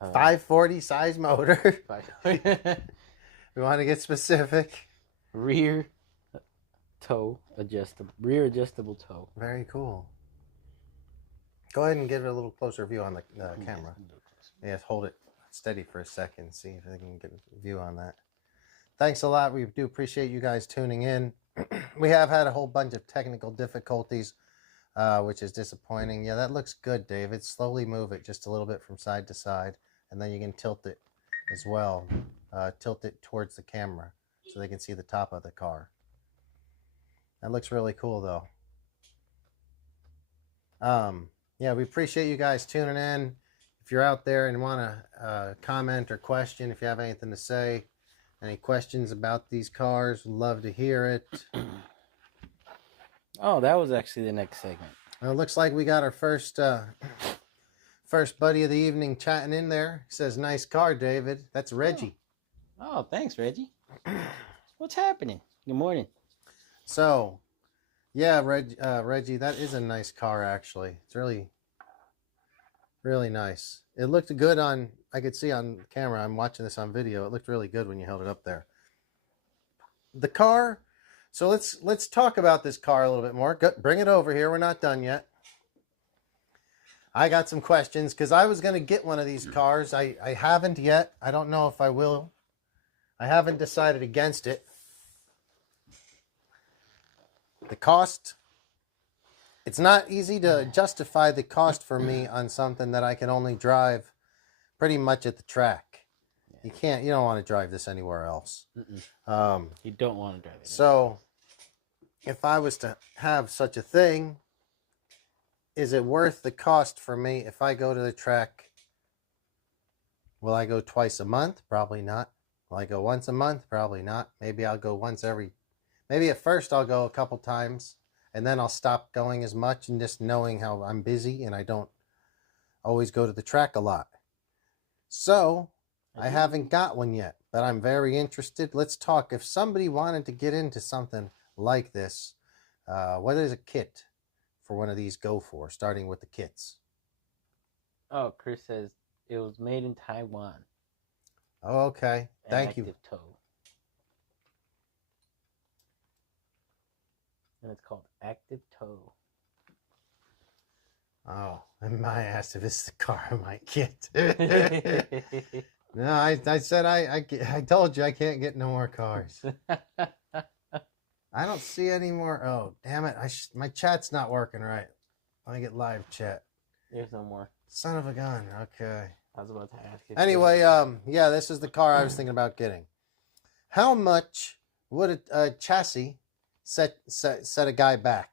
540 size motor. We want to get specific. Rear adjustable toe. Very cool. Go ahead and give it a little closer view on the camera. Yes, hold it steady for a second. See if I can get a view on that. Thanks a lot. We do appreciate you guys tuning in. We have had a whole bunch of technical difficulties, which is disappointing. Yeah, that looks good, David. Slowly move it just a little bit from side to side, and then you can tilt it as well. Tilt it towards the camera so they can see the top of the car. That looks really cool, though. Yeah, we appreciate you guys tuning in. If you're out there and want to comment or question, if you have anything to say, any questions about these cars, love to hear it. Oh, that was actually the next segment. Well, it looks like we got our first buddy of the evening chatting in there. He says, "Nice car, David." That's Reggie. Oh, thanks, Reggie. What's happening? Good morning. So, yeah, Reggie, that is a nice car, actually. It's really, really nice. It looked good on, I could see on camera. I'm watching this on video. It looked really good when you held it up there. The car, so let's talk about this car a little bit more. Bring it over here. We're not done yet. I got some questions because I was going to get one of these cars. I haven't yet. I don't know if I will. I haven't decided against it. the cost, it's not easy to justify the cost for me on something that I can only drive pretty much at the track. You don't want to drive this anywhere else. You don't want to drive it. So if I was to have such a thing, is it worth the cost for me if I go to the track? Will I go twice a month? Probably not. Will I go once a month? Probably not. Maybe I'll go maybe at first I'll go a couple times and then I'll stop going as much, and just knowing how I'm busy and I don't always go to the track a lot. So I haven't got one yet, but I'm very interested. Let's talk. If somebody wanted to get into something like this, what does a kit for one of these go for, starting with the kits? Oh, Chris says it was made in Taiwan. Oh, okay. Thank you. Active toe. And it's called Active Toe. Oh, I might ask if it's the car I might get. No, I said I told you I can't get no more cars. I don't see any more. Oh, damn it. My chat's not working right. Let me get live chat. There's no more. Son of a gun. Okay. I was about to ask you. Anyway, yeah, this is the car I was thinking about getting. How much would a chassis set a guy back?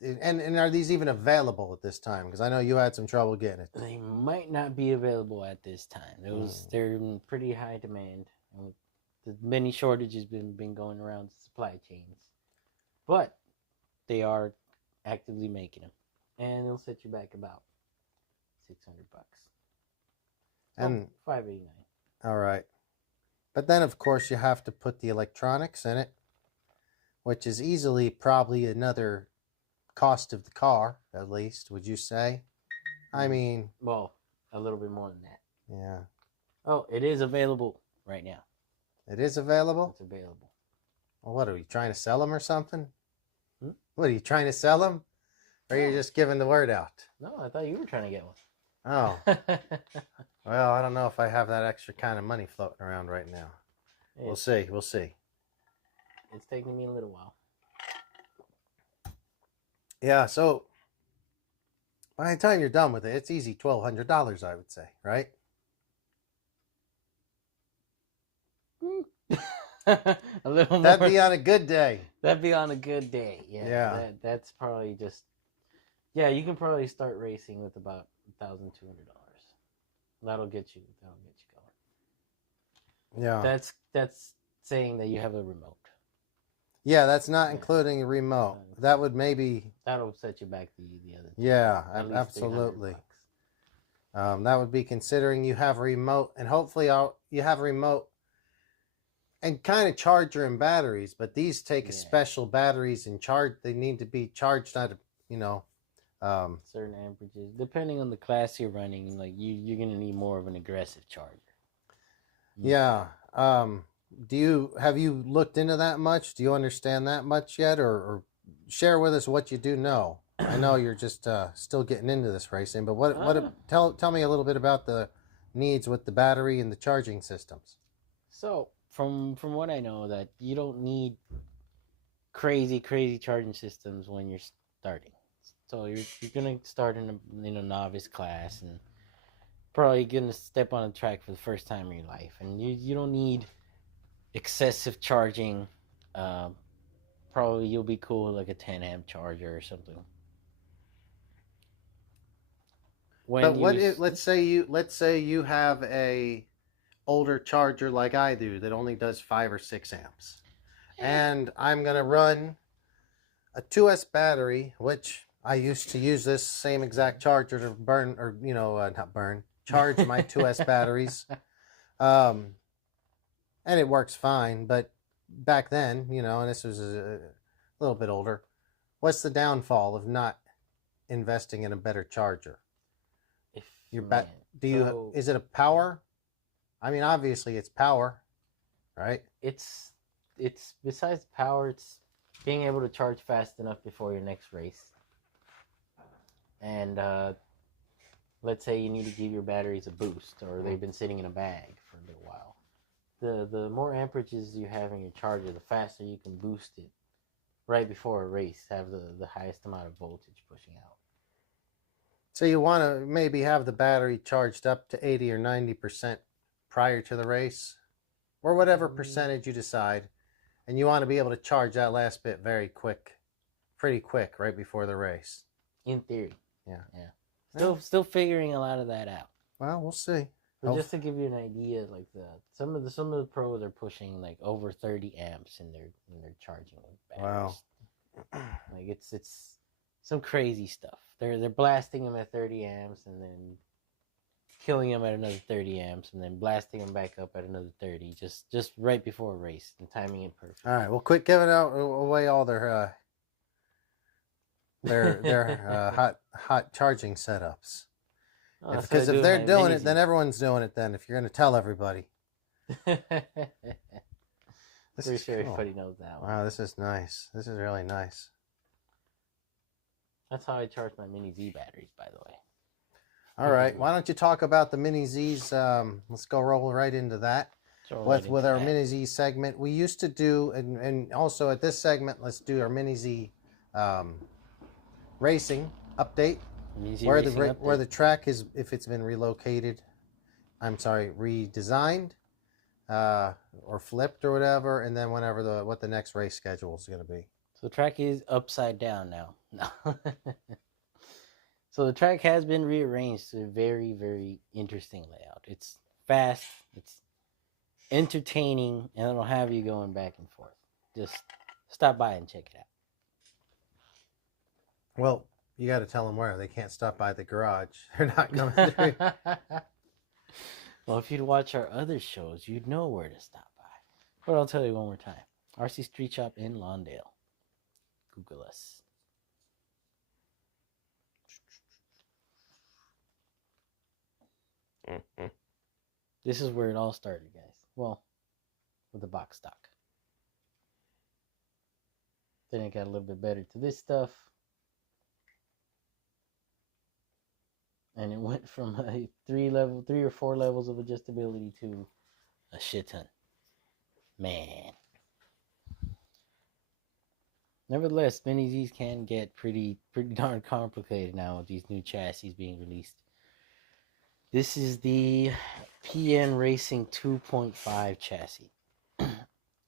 And are these even available at this time? Because I know you had some trouble getting it. They might not be available at this time. They're in pretty high demand. The many shortages been going around the supply chains, but they are actively making them, and it'll set you back about $600. And $589. All right, but then of course you have to put the electronics in it, which is easily probably another cost of the car, at least, would you say? I mean, well, a little bit more than that. Yeah. Oh, it is available right now. It is available? It's available. Well, what, are you trying to sell them or something? Hmm? What, are you trying to sell them? Or are you just giving the word out? No, I thought you were trying to get one. Oh. Well, I don't know if I have that extra kind of money floating around right now. We'll see. We'll see. It's taking me a little while. Yeah, so by the time you're done with it, it's easy $1,200, I would say, right? A little more. That'd be on a good day. That'd be on a good day. Yeah. That's probably just. Yeah, you can probably start racing with about $1,200. That'll get you going. Yeah. That's saying that you have a remote. Yeah, that's not including a remote. That would maybe. That'll set you back the other. Yeah, absolutely. That would be considering you have a remote, and hopefully you have a remote and kind of charger and batteries, but these take a special batteries and charge. They need to be charged at, certain amperages, depending on the class you're running. Like you're gonna need more of an aggressive charger. Yeah. Have you looked into that much? Do you understand that much yet, or share with us what you do know? I know you're just still getting into this racing, but tell me a little bit about the needs with the battery and the charging systems. So from what I know, that you don't need crazy charging systems when you're starting. So you're gonna start in a novice class and probably gonna step on a track for the first time in your life, and you don't need excessive charging. Probably you'll be cool with like a 10 amp charger or something. Let's say you have a older charger like I do that only does 5 or 6 amps, and I'm gonna run a 2S battery, which I used to use this same exact charger to charge my 2S batteries. And it works fine, but back then, and this was a little bit older, what's the downfall of not investing in a better charger? Is it a power? I mean, obviously it's power, right? It's besides power, it's being able to charge fast enough before your next race. And let's say you need to give your batteries a boost, or they've been sitting in a bag for a little while. The more amperages you have in your charger, the faster you can boost it right before a race have the highest amount of voltage pushing out. So you want to maybe have the battery charged up to 80 or 90% prior to the race, or whatever percentage you decide, and you want to be able to charge that last bit pretty quick, right before the race. In theory. Yeah. Still figuring a lot of that out. Well, we'll see. But just to give you an idea, like some of the pros are pushing like over 30 amps in their charging batteries. Wow. Like it's some crazy stuff. They're blasting them at 30 amps and then killing them at another 30 amps and then blasting them back up at another 30 just right before a race and timing it perfect. All right, well, quit giving away all their hot charging setups. Because if they're doing it, then everyone's doing it. Then if you're going to tell everybody, pretty sure everybody knows that one. Wow, this is nice. This is really nice. That's how I charge my Mini Z batteries, by the way. All right, why don't you talk about the Mini Zs? Let's go roll right into that. With our Mini Z segment, we used to do, and also at this segment, let's do our Mini Z racing update. Where the track is, if it's been redesigned or flipped or whatever, and then what the next race schedule is going to be. So the track is upside down now. No. So the track has been rearranged to a very, very interesting layout. It's fast, it's entertaining, and it'll have you going back and forth. Just stop by and check it out. Well, you got to tell them where. They can't stop by the garage. They're not coming through. Well, if you'd watch our other shows, you'd know where to stop by. But I'll tell you one more time. RC Street Shop in Lawndale. Google us. This is where it all started, guys. Well, with the box stock. Then it got a little bit better to this stuff. And it went from a 3 or 4 levels of adjustability to a shit ton. Man. Nevertheless, Mini Zs can get pretty darn complicated now with these new chassis being released. This is the PN Racing 2.5 chassis.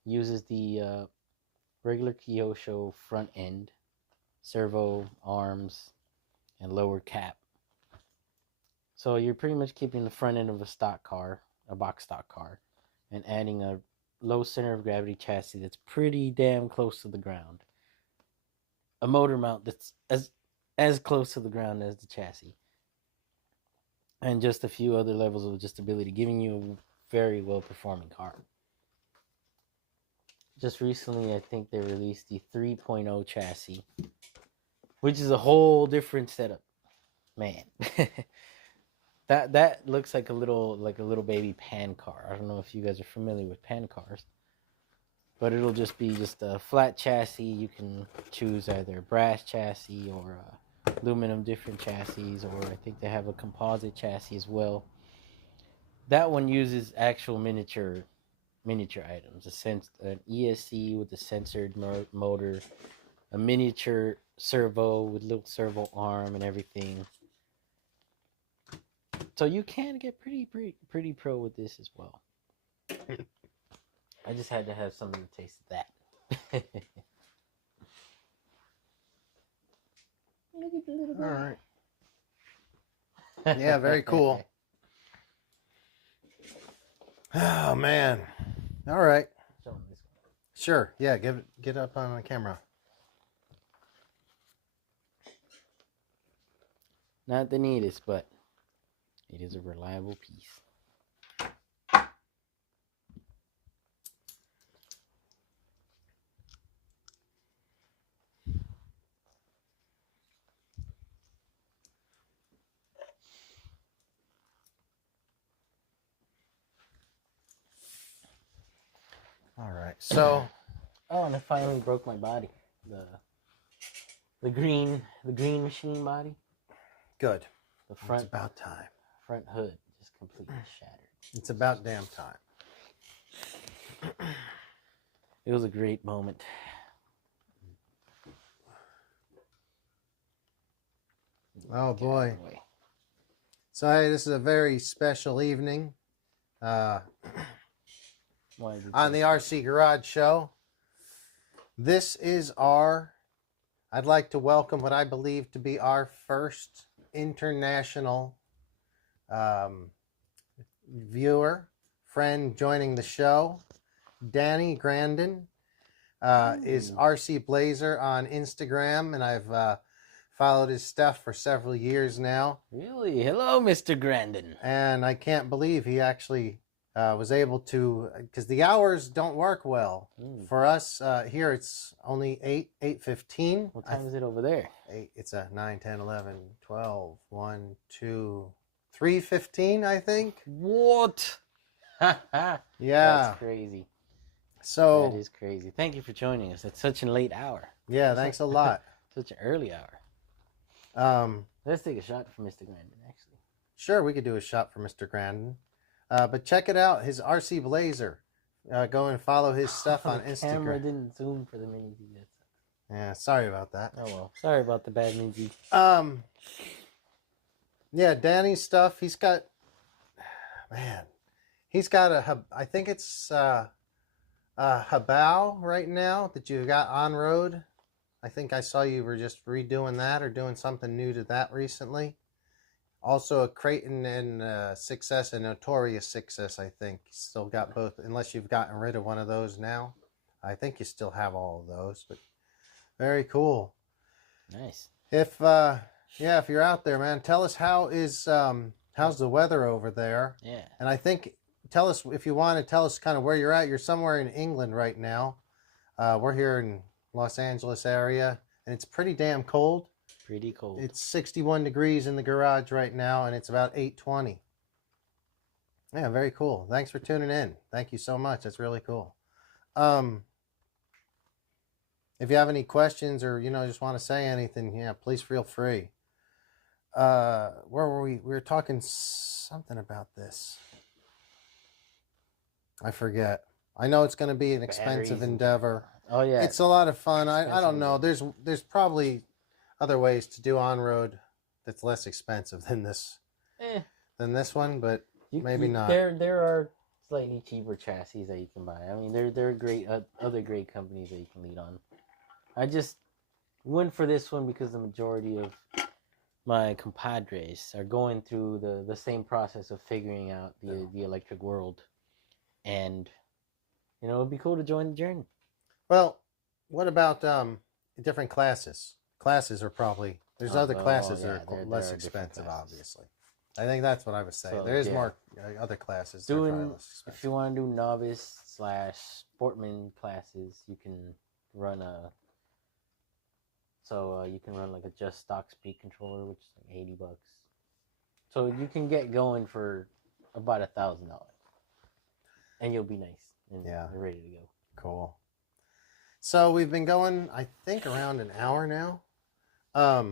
Uses the regular Kyosho front end, servo arms, and lower cap. So you're pretty much keeping the front end of a stock car, a box stock car, and adding a low center of gravity chassis that's pretty damn close to the ground. A motor mount that's as close to the ground as the chassis. And just a few other levels of adjustability, giving you a very well-performing car. Just recently, I think they released the 3.0 chassis, which is a whole different setup. Man. That looks like a little baby pan car. I don't know if you guys are familiar with pan cars, but it'll just be a flat chassis. You can choose either a brass chassis or aluminum different chassis, or I think they have a composite chassis as well. That one uses actual miniature items, an ESC with a censored motor, a miniature servo with little servo arm and everything. So you can get pretty pro with this as well. I just had to have some of the taste of that. Look at the little guy. All right. Yeah, very cool. Oh man. All right. Sure. Yeah, get up on the camera. Not the neatest, but it is a reliable piece. All right. So, and I finally broke my body. The green machine body. Good. The front. It's about time. Front hood just completely shattered. It's about damn time. It was a great moment. Oh, Get out boy. of the way. So, hey, this is a very special evening Why is it on so the special? RC Garage Show. This is I'd like to welcome what I believe to be our first international viewer, friend joining the show. Danny Grandin is RC Blazer on Instagram, and I've followed his stuff for several years now. Really? Hello, Mr. Grandin. And I can't believe he actually was able to, because the hours don't work well. For us here, it's only 8:15. What time is it over there? 8, it's a 9, 10, 11, 12, 1, 2, 3:15, I think. What? Yeah. That's crazy. So that is crazy. Thank you for joining us at such a late hour. Yeah, thanks a lot. Such an early hour. Let's take a shot for Mr. Grandin, actually. Sure, we could do a shot for Mr. Grandin. But check it out, his RC Blazer. Go and follow his stuff on Instagram. The camera didn't zoom for the mini Z. Yeah, sorry about that. Oh well, sorry about the bad mini Z. Yeah, Danny's stuff. He's got I think it's a Habao right now that you got on road. I think I saw you were just redoing that or doing something new to that recently. Also a Creighton and 6S and Notorious 6S, I think. You still got both, unless you've gotten rid of one of those now. I think you still have all of those, but very cool. Nice. If you're out there, man, tell us how's the weather over there? Yeah. And I think tell us if you want to tell us kind of where you're at. You're somewhere in England right now. We're here in Los Angeles area, and it's pretty damn cold. Pretty cold. It's 61 degrees in the garage right now, and it's about 8:20. Yeah, very cool. Thanks for tuning in. Thank you so much. That's really cool. If you have any questions or just want to say anything, please feel free. Where were we? We were talking something about this. I forget. I know it's going to be an expensive endeavor. Oh yeah, it's a lot of fun. I don't know. There's probably other ways to do on road that's less expensive than this one, but maybe not. There are slightly cheaper chassis that you can buy. I mean, there are great other great companies that you can lead on. I just went for this one because the majority of my compadres are going through the same process of figuring out the electric world, and it'd be cool to join the journey. Well, what about different classes? Classes are probably there's other classes that are less expensive, obviously. I think that's what I was saying. So, there is more other classes. If you want to do novice/sportman classes, you can run you can run like a just stock speed controller, which is like $80. So you can get going for about $1,000, and you'll be nice and you're ready to go. Cool. So we've been going, I think, around an hour now. I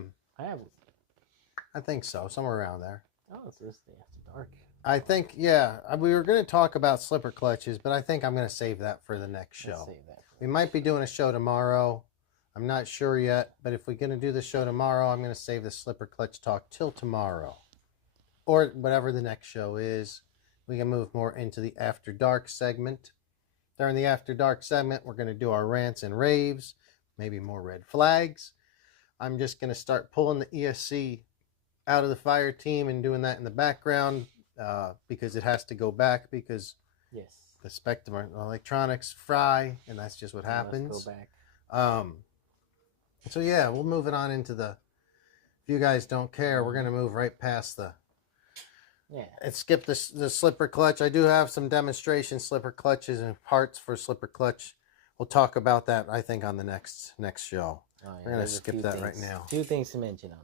think so, somewhere around there. Oh, it's this day after dark. I think, we were going to talk about slipper clutches, but I think I'm going to save that for the next show. We might be doing a show tomorrow. I'm not sure yet, but if we're going to do the show tomorrow, I'm going to save the slipper clutch talk till tomorrow. Or whatever the next show is. We can move more into the After Dark segment. During the After Dark segment, we're going to do our rants and raves, maybe more red flags. I'm just going to start pulling the ESC out of the fire team and doing that in the background because it has to go back because the Spectrum electronics fry, and that's just what happens. Let's go back. So we'll move it on into the. If you guys don't care, we're going to move right past and skip the slipper clutch. I do have some demonstration slipper clutches and parts for slipper clutch. We'll talk about that, I think, on the next show. We're going to skip that right now. A few things to mention on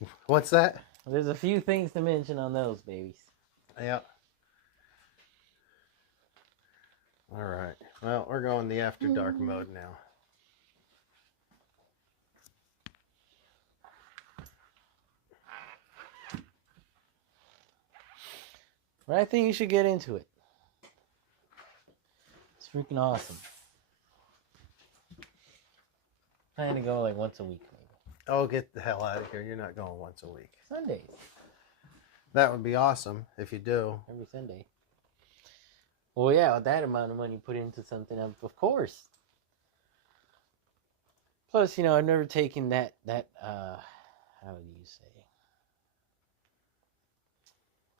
those. What's that? There's a few things to mention on those, babies. Yeah. All right. Well, we're going the After Dark mode now. But I think you should get into it. It's freaking awesome. Plan to go like once a week, maybe. Oh, get the hell out of here. You're not going once a week. Sundays. That would be awesome if you do. Every Sunday. Well, yeah, with that amount of money put into something, of course. Plus, I've never taken that how do you say?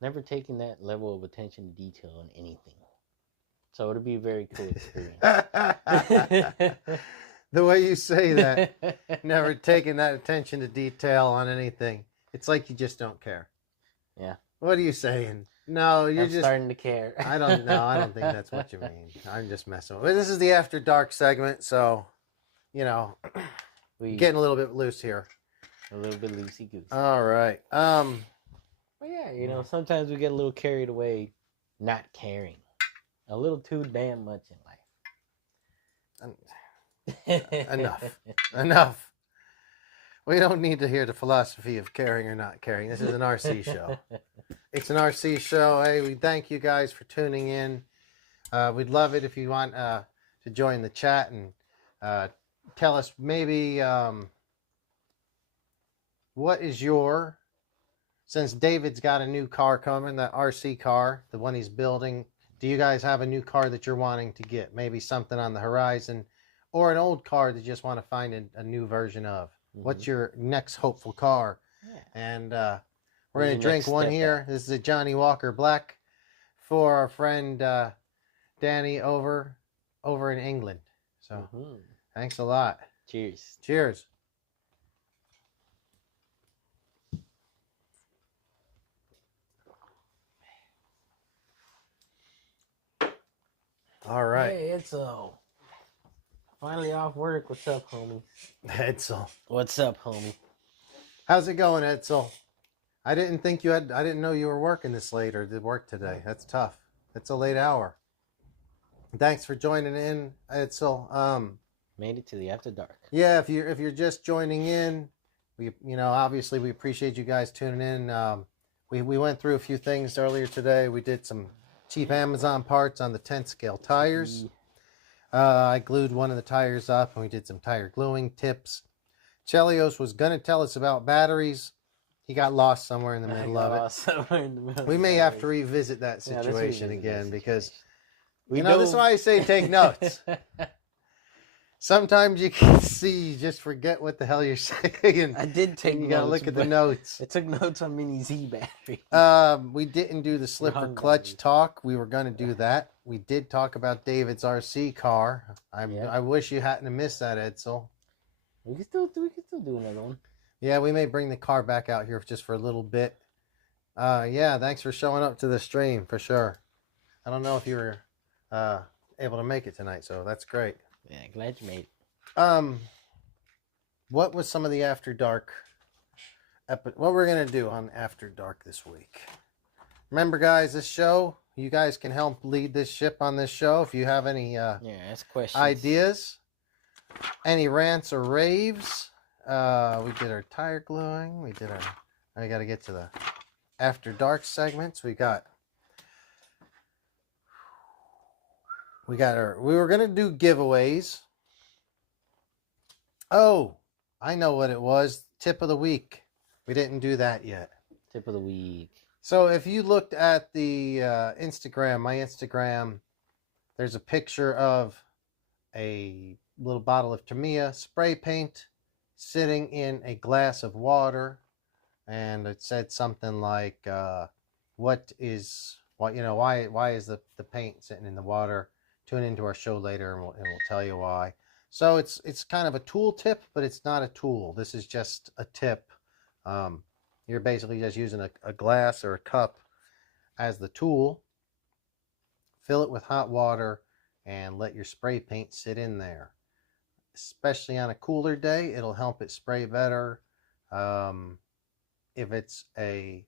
Never taken that level of attention to detail on anything. So it'll be a very cool experience. The way you say that, never taken that attention to detail on anything. It's like you just don't care. Yeah. What are you saying? No, you're just starting to care. I don't know. I don't think that's what you mean. I'm just messing with it. This is the After Dark segment, so We getting a little bit loose here. A little bit loosey goosey. All right. Well, yeah, sometimes we get a little carried away, not caring, a little too damn much in life. Enough. We don't need to hear the philosophy of caring or not caring. This is an RC show. It's an RC show. Hey, we thank you guys for tuning in. We'd love it if you want to join the chat and tell us maybe what is since David's got a new car coming, that RC car, the one he's building, do you guys have a new car that you're wanting to get? Maybe something on the horizon or an old car that you just want to find a new version of. Mm-hmm. What's your next hopeful car? Yeah. And we're going to drink one here. This is a Johnny Walker Black for our friend Danny over in England. So Thanks a lot. Cheers. Cheers. All right. Hey, Edsel. Finally off work. What's up, homie? Edsel. What's up, homie? How's it going, Edsel? I didn't know you were working this late or did work today. That's tough. It's a late hour. Thanks for joining in, Edsel. Made it to the After Dark. Yeah, if you're just joining in, we obviously we appreciate you guys tuning in. We went through a few things earlier today. We did some cheap Amazon parts on the 10 scale tires. I glued one of the tires up and we did some tire gluing tips. Chelios was going to tell us about batteries. He got lost somewhere in the middle of it. We may have to revisit that situation again because this is why I say take notes. Sometimes you can see, you just forget what the hell you're saying. I did take notes. You gotta look at the notes. I took notes on Mini Z battery. We didn't do the slipper clutch talk. We were going to do that. We did talk about David's RC car. I wish you hadn't missed that, Edsel. We can still do another one. Yeah, we may bring the car back out here just for a little bit. Yeah, thanks for showing up to the stream, for sure. I don't know if you were able to make it tonight, so that's great. Yeah, glad you made it. What was some of the After Dark what we're going to do on After Dark this week? Remember, guys, this show, you guys can help lead this ship on this show if you have any ask questions. Ideas, any rants or raves. We did our tire gluing. I got to get to the After Dark segments. We were going to do giveaways. Oh, I know what it was. Tip of the week. We didn't do that yet. Tip of the week. So if you looked at the Instagram, my Instagram, there's a picture of a little bottle of Tamiya spray paint sitting in a glass of water. And it said something like, why is the paint sitting in the water? Tune into our show later and we'll tell you why. So it's kind of a tool tip, but it's not a tool. This is just a tip. You're basically just using a glass or a cup as the tool. Fill it with hot water and let your spray paint sit in there. Especially on a cooler day, it'll help it spray better. If it's a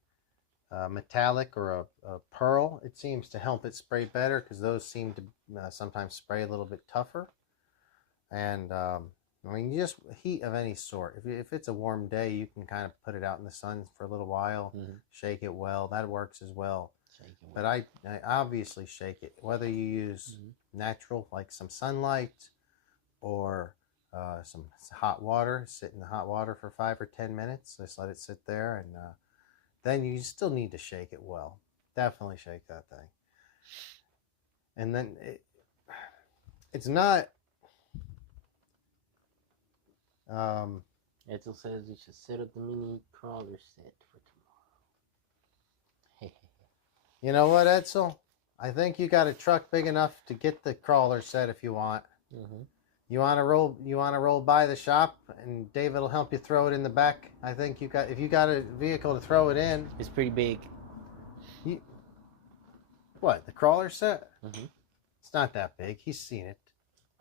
metallic or a pearl, it seems to help it spray better because those seem to sometimes spray a little bit tougher. And just heat of any sort. If it's a warm day, you can kind of put it out in the sun for a little while, shake it well. That works as well. But I obviously shake it, whether you use natural, like some sunlight, or some hot water. Sit in the hot water for 5 or 10 minutes. Just let it sit there, and then you still need to shake it well. Definitely shake that thing. And then it's not. Edsel says we should set up the mini crawler set for tomorrow. You know what, Edsel? I think you got a truck big enough to get the crawler set if you want. Mm-hmm. You want to roll? You want to roll by the shop, and David will help you throw it in the back. I think if you got a vehicle to throw it in. It's pretty big. What, the crawler set? Mm-hmm. It's not that big. He's seen it.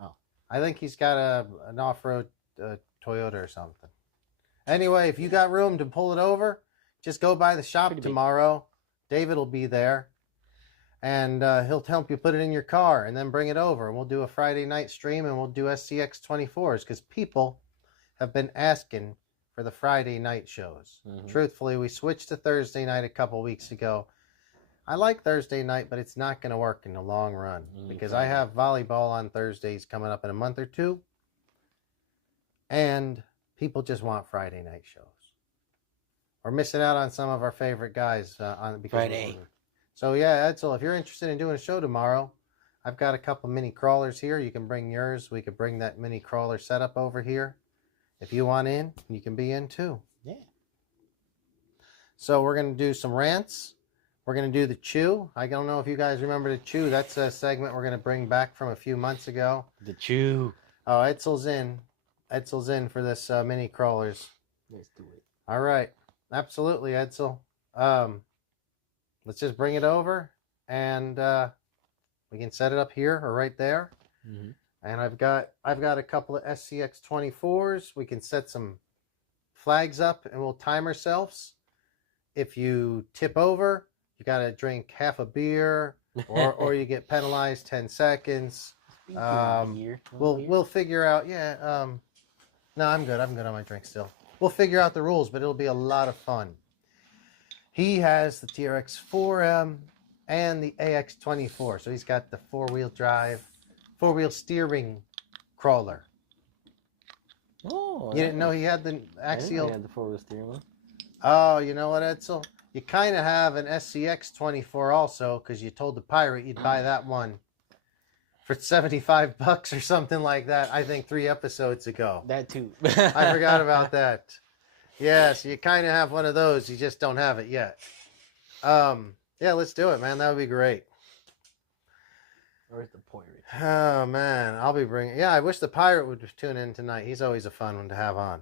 Oh. I think he's got an off-road Toyota or something. Anyway, if you got room to pull it over, just go by the shop tomorrow. David will be there, and he'll help you put it in your car and then bring it over. And we'll do a Friday night stream, and we'll do SCX 24s because people have been asking for the Friday night shows. Mm-hmm. Truthfully, we switched to Thursday night a couple weeks ago. I like Thursday night, but it's not going to work in the long run because I have volleyball on Thursdays coming up in a month or two, and people just want Friday night shows. We're missing out on some of our favorite guys because Friday. So yeah, Edsel, if you're interested in doing a show tomorrow, I've got a couple mini crawlers here. You can bring yours. We could bring that mini crawler setup over here. If you want in, you can be in too. Yeah. So we're going to do some rants. We're going to do the chew. I don't know if you guys remember the chew. That's a segment we're going to bring back from a few months ago. The chew. Oh, Edsel's in. Edsel's in for this mini crawlers. Let's do it. All right. Absolutely, Edsel. Let's just bring it over, and we can set it up here or right there. Mm-hmm. And I've got a couple of SCX 24s. We can set some flags up, and we'll time ourselves. If you tip over, you got to drink half a beer, or you get penalized 10 seconds. We'll figure out. Yeah. No, I'm good. I'm good on my drink still. We'll figure out the rules, but it'll be a lot of fun. He has the TRX 4M and the AX 24, so he's got the four-wheel steering crawler. Oh, you didn't know he had the axial? I didn't know he had the four-wheel steering one. Oh, you know what, Edsel? You kind of have an SCX 24 also, because you told the pirate you'd buy that one for $75 or something like that, I think 3 episodes ago. That too. I forgot about that. Yes, you kind of have one of those. You just don't have it yet. Yeah, let's do it, man. That would be great. Where's the pirate? Oh, man. I'll be bringing... Yeah, I wish the pirate would tune in tonight. He's always a fun one to have on.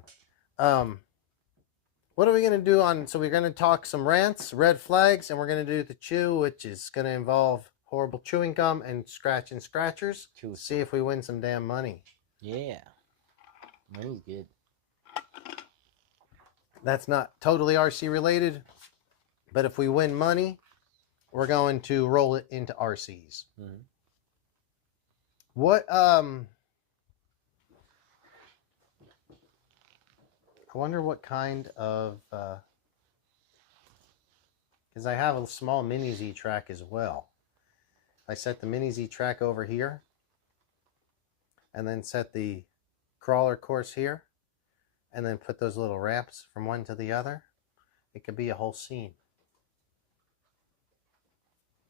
What are we going to do on... So we're going to talk some rants, red flags, and we're going to do the chew, which is going to involve horrible chewing gum and scratch and scratchers. See if we win some damn money. Yeah. Money's good. That's not totally RC related, but if we win money, we're going to roll it into RCs. Mm-hmm. What, I wonder what kind of, because I have a small mini Z track as well. I set the mini Z track over here and then set the crawler course here and then put those little ramps from one to the other. It could be a whole scene.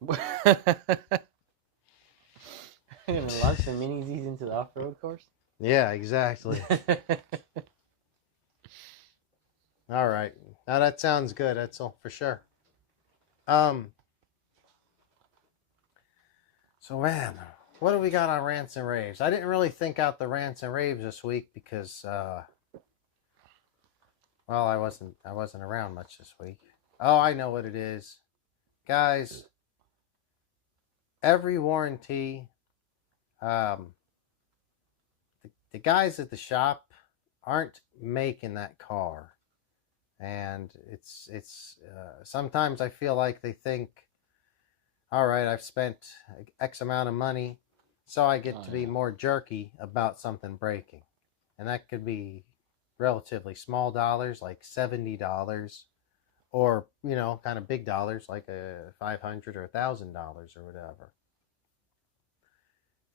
You're going to launch the mini Z's into the off-road course? Yeah, exactly. All right. Now that sounds good, Edsel, for sure. So, man, what do we got on rants and raves? I didn't really think out the rants and raves this week because, well, I wasn't around much this week. Oh, I know what it is. Guys, every warranty, the guys at the shop aren't making that car. And it's sometimes I feel like they think, all right, I've spent X amount of money, so I get to be more jerky about something breaking. And that could be relatively small dollars, like $70, or, you know, kind of big dollars, like $500 or $1,000 or whatever.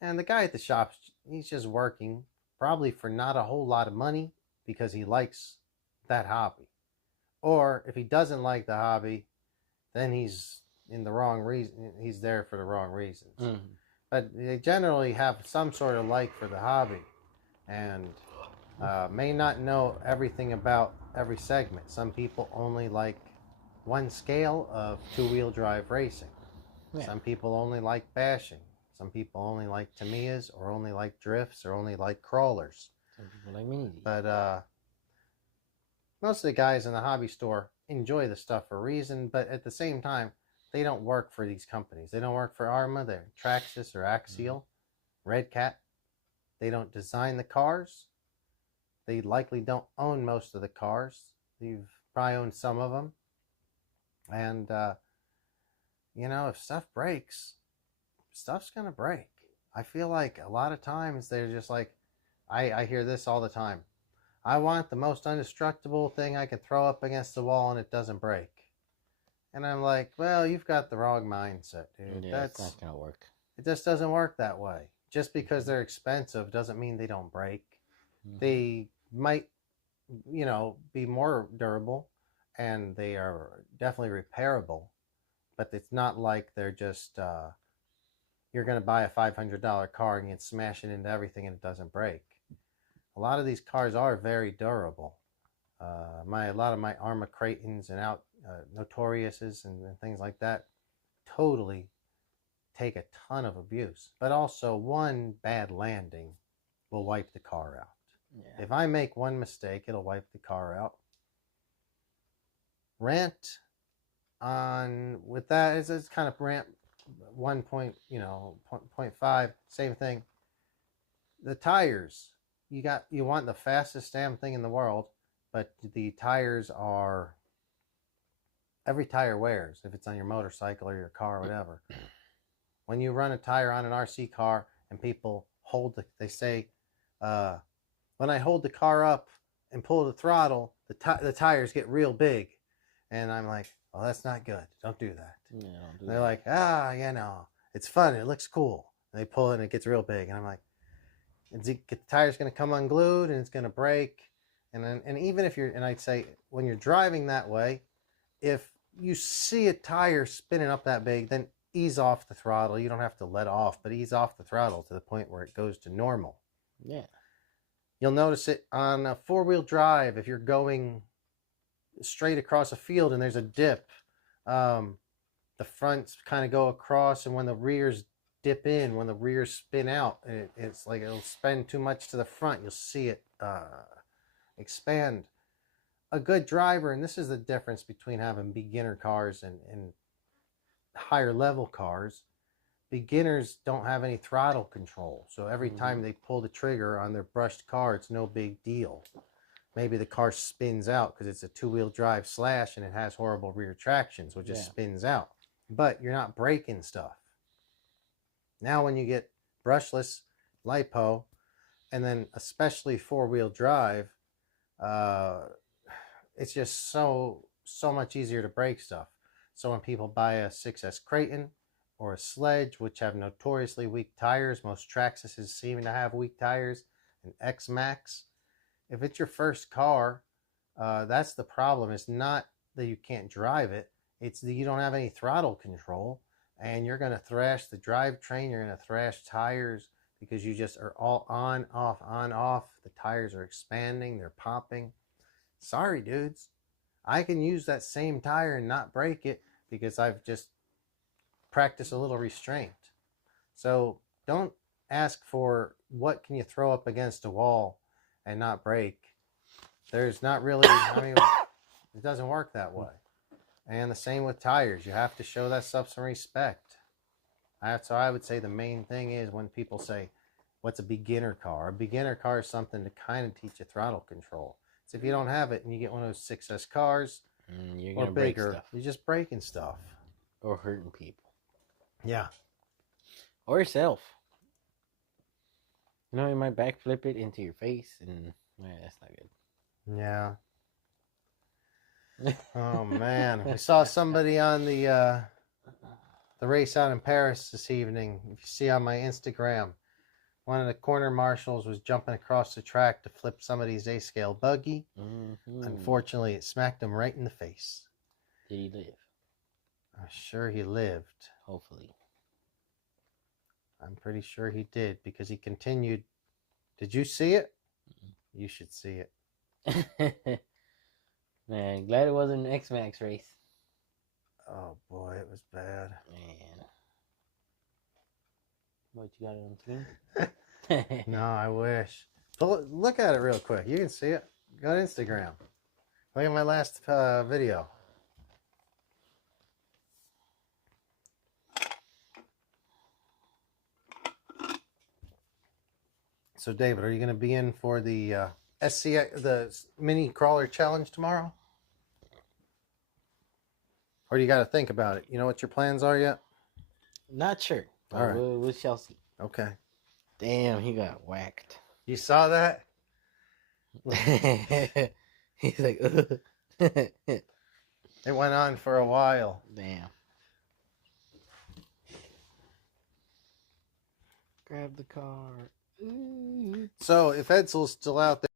And the guy at the shop, he's just working. probably for not a whole lot of money because he likes that hobby. Or if he doesn't like the hobby, then he's in the wrong reason. He's there for the wrong reasons. Mm. But they generally have some sort of like for the hobby, and may not know everything about every segment. Some people only like one scale of two-wheel drive racing. Yeah. Some people only like bashing. Some people only like Tamiyas, or only like drifts, or only like crawlers. Some people like minis. But most of the guys in the hobby store enjoy the stuff for a reason, but at the same time, they don't work for these companies. They don't work for Arma, they're Traxxas or Axial, Red Cat. They don't design the cars. They likely don't own most of the cars. You've probably owned some of them. And, if stuff breaks, stuff's going to break. I feel like a lot of times they're just like, I hear this all the time. I want the most indestructible thing I can throw up against the wall and it doesn't break. And I'm like, well, you've got the wrong mindset, dude. Yeah, it's not going to work. It just doesn't work that way. Just because they're expensive doesn't mean they don't break. Mm-hmm. They might, be more durable, and they are definitely repairable. But it's not like they're just, you're going to buy a $500 car and you smash it into everything and it doesn't break. A lot of these cars are very durable. A lot of my Arma Creightons and Notoriouses and things like that totally take a ton of abuse. But also, one bad landing will wipe the car out. Yeah. If I make one mistake, it'll wipe the car out. Rant on with that is kind of rant 0.5, same thing. The tires, you want the fastest damn thing in the world, but the tires are, every tire wears if it's on your motorcycle or your car or whatever. When you run a tire on an RC car and people they say, when I hold the car up and pull the throttle, the tires get real big. And I'm like, oh, that's not good. Don't do that. Yeah, don't do They're that. like, it's fun. It looks cool. And they pull it and it gets real big. And I'm like, the tire's going to come unglued and it's going to break. And even if and I'd say when you're driving that way, if you see a tire spinning up that big, then ease off the throttle. You don't have to let off, but ease off the throttle to the point where it goes to normal. Yeah. You'll notice it on a four-wheel drive if you're going straight across a field and there's a dip. The fronts kind of go across, and when the rears dip in, when the rears spin out, it's like it'll spin too much to the front. You'll see it expand. A good driver, and this is the difference between having beginner cars and higher level cars. Beginners don't have any throttle control, so every time they pull the trigger on their brushed car, it's no big deal. Maybe the car spins out because it's a two-wheel drive slash and it has horrible rear traction, so it just spins out. But you're not breaking stuff. Now when you get brushless LiPo, and then especially four-wheel drive, it's just so much easier to break stuff. So when people buy a 6S Creighton or a Sledge, which have notoriously weak tires, most Traxxas seem to have weak tires, and X-Max, if it's your first car, that's the problem. It's not that you can't drive it. It's that you don't have any throttle control, and you're going to thrash the drivetrain. You're going to thrash tires because you just are all on, off, on, off. The tires are expanding. They're popping. Sorry, dudes. I can use that same tire and not break it because I've just practiced a little restraint. So don't ask for what can you throw up against a wall and not break. There's not really, it doesn't work that way. And the same with tires. You have to show that stuff some respect. So I would say the main thing is when people say, what's a beginner car? A beginner car is something to kind of teach you throttle control. So if you don't have it and you get one of those 6S cars you're or gonna break bigger, stuff. you're just breaking stuff. Or hurting people. Yeah. Or yourself. You might backflip it into your face, and that's not good. Yeah. Oh man, we saw somebody on the race out in Paris this evening. If you see on my Instagram, one of the corner marshals was jumping across the track to flip somebody's A-scale buggy. Unfortunately, it smacked him right in the face. Did he live? I'm sure he lived. Hopefully. I'm pretty sure he did because he continued. Did you see it? You should see it. Man, glad it wasn't an X-Max race. Oh boy, it was bad. Man. What, you got it on screen? No, I wish. But look at it real quick. You can see it. Go to Instagram. Look at my last video. So, David, are you going to be in for the the mini crawler challenge tomorrow? Or do you got to think about it? You know what your plans are yet? Not sure. All right. We shall see. Okay. Damn, he got whacked. You saw that? He's like, It went on for a while. damn. Grab the car. Ooh. So, if Edsel's still out there,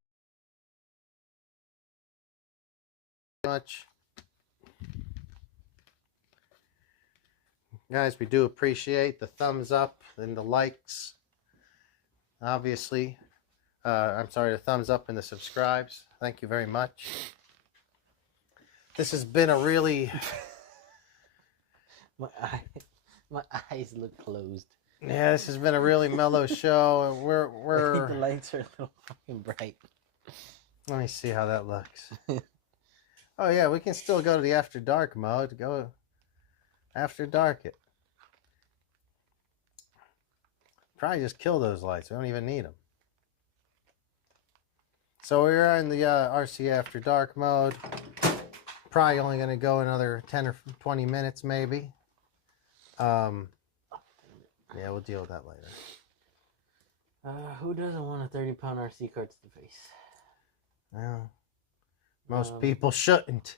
much. Guys, we do appreciate the thumbs up and the likes. Obviously. I'm sorry, the thumbs up and the subscribes. Thank you very much. This has been a really... My eyes look closed. Yeah, this has been a really mellow show. And we're... The lights are a little fucking bright. Let me see how that looks. Oh yeah, we can still go to the after dark mode. Go after dark it. Probably just kill those lights. We don't even need them. So we're in the RC after dark mode. Probably only going to go another 10 or 20 minutes maybe. Yeah, we'll deal with that later. Who doesn't want a 30-pound RC car to the face? Well, most people shouldn't.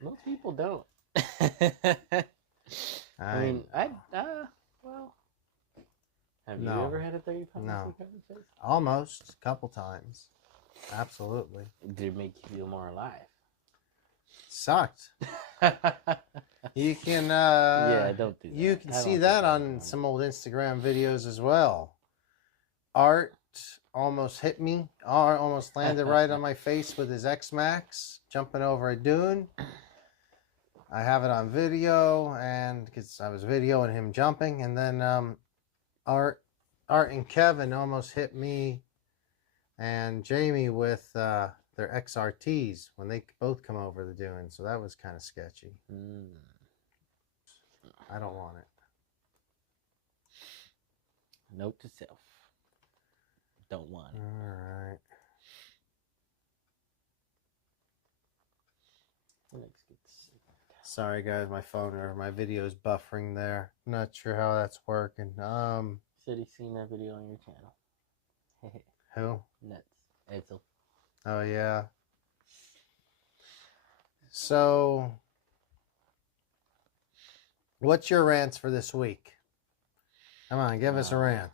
Most people don't. I mean, well, have you ever had a 30-pound RC car to the face? Almost, a couple times. Absolutely. Did it make you feel more alive? Sucked. You can yeah, don't do that. You can see that on some old Instagram videos as well. Art almost hit me. Art almost landed right on my face with his X-Max jumping over a dune. I have it on video, and because I was videoing him jumping, and then Art and Kevin almost hit me and Jamie with their XRTs when they both come over the dune. So that was kind of sketchy. I don't want it. Note to self. Don't want it. All right. Sorry guys, my phone or my video is buffering there. Not sure how that's working. Said he's seen that video on your channel. Who? Nuts. Edsel. Oh yeah. So, what's your rants for this week? Come on, give us a rant.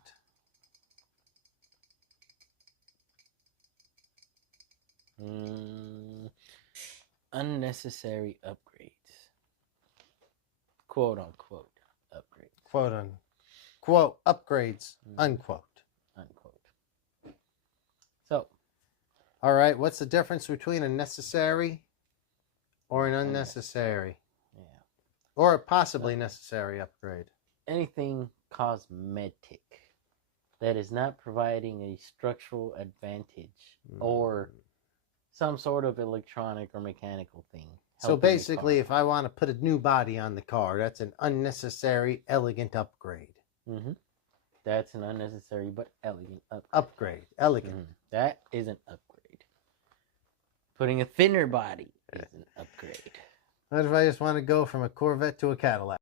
Unnecessary upgrades. Quote unquote upgrades. Quote unquote upgrades. Unquote. Unquote. So. All right, what's the difference between a necessary or an unnecessary? Yeah. Or a possibly necessary upgrade? Anything cosmetic that is not providing a structural advantage or some sort of electronic or mechanical thing. So basically, if I want to put a new body on the car, that's an unnecessary, elegant upgrade. That's an unnecessary but elegant upgrade. Upgrade. Elegant. That is an upgrade. Putting a thinner body is an upgrade. What if I just want to go from a Corvette to a Cadillac?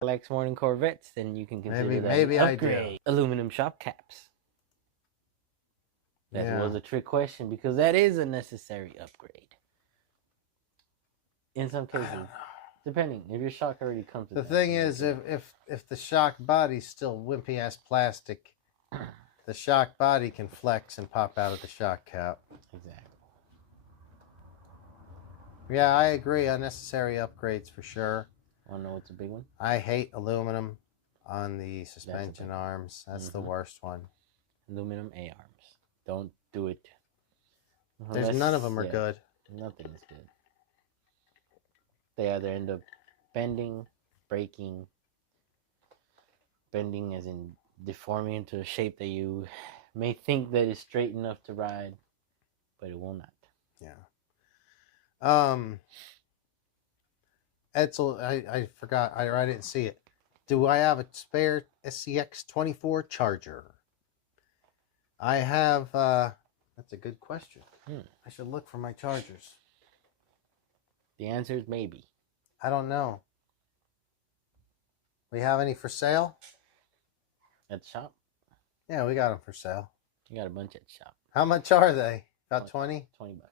Cadillacs more than Corvettes, then you can consider that maybe an I upgrade. do. Aluminum shop caps. That Yeah. was a trick question because that is a necessary upgrade. In some cases, Depending. If your shock already comes with The that, thing then is, you're good. if the shock body's still wimpy ass plastic, the shock body can flex and pop out of the shock cap. Exactly. Yeah, I agree. Unnecessary upgrades for sure. Want to know what's a big one? I hate aluminum on the suspension arms. That's the worst one. Aluminum A-arms. Don't do it. There's none of them are good. Nothing is good. They either end up bending, breaking, bending as in deforming into a shape that you may think that is straight enough to ride, but it will not. Yeah. Edsel, I forgot. I didn't see it. Do I have a spare SCX-24 charger? I have. That's a good question. I should look for my chargers. The answer is maybe. I don't know. We have any for sale? At the shop? Yeah, we got them for sale. You got a bunch at the shop. How much are they? About 20? 20 bucks.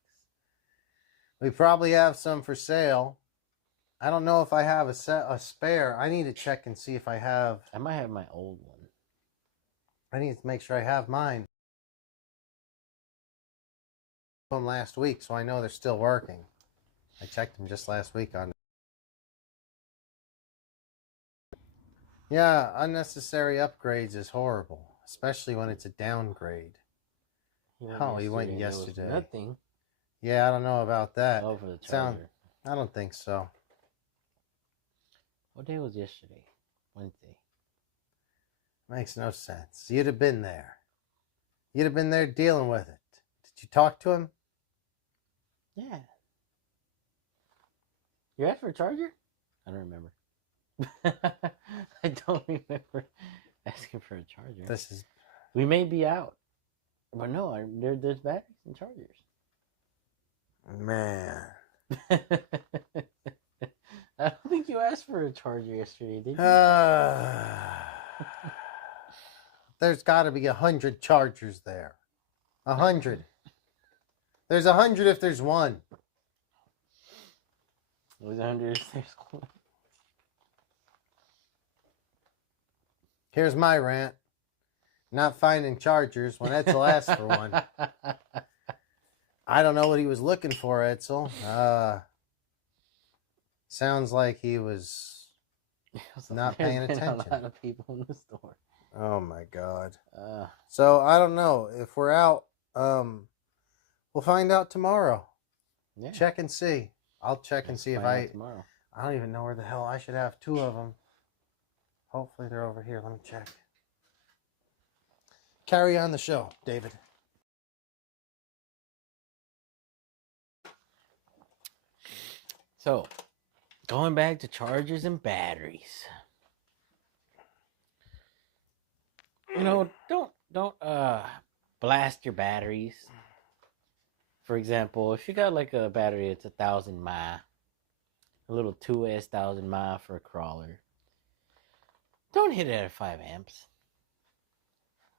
We probably have some for sale. I don't know if I have a spare. I need to check and see if I have. I might have my old one. I need to make sure I have mine. Them last week, so I know they're still working. I checked them just last week on. Yeah, unnecessary upgrades is horrible, especially when it's a downgrade. He went yesterday. Nothing. Yeah, I don't know about that. Oh, for the charger. I don't think so. What day was yesterday? Wednesday. Makes no sense. You'd have been there. You'd have been there dealing with it. Did you talk to him? Yeah. You asked for a charger? I don't remember. I don't remember asking for a charger. We may be out. But no, there's batteries and chargers. Man. I don't think you asked for a charger yesterday, did you? There's got to be 100 chargers there. 100. There's 100 if there's one. It was 100 if there's one. Here's my rant. Not finding chargers when Edsel asked for one. I don't know what he was looking for, Edsel. Sounds like he was not paying attention. A lot of people in the store. Oh my God. So I don't know if we're out. We'll find out tomorrow. Yeah. Check and see. I'll check and see if I. Tomorrow. I don't even know where the hell I should have 2 of them. Hopefully they're over here. Let me check. Carry on the show, David. So, going back to chargers and batteries. You know, don't blast your batteries. For example, if you got like a battery that's 1,000 mAh, a little 2S 1,000 mAh for a crawler, don't hit it at 5 amps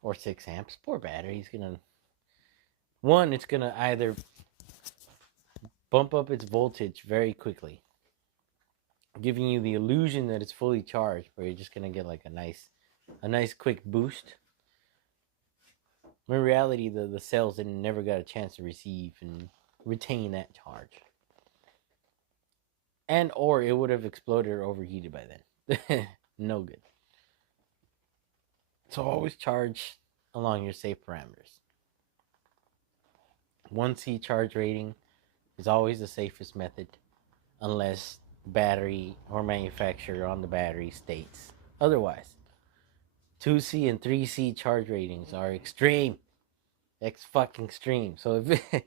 or 6 amps. Poor battery. It's gonna either bump up its voltage very quickly, giving you the illusion that it's fully charged, but you're just gonna get like a nice quick boost. In reality, the cells never got a chance to receive and retain that charge, and or it would have exploded or overheated by then. No good. So always charge along your safe parameters. 1C charge rating is always the safest method, unless battery or manufacturer on the battery states otherwise. 2C and 3C charge ratings are extreme. Fucking extreme. So if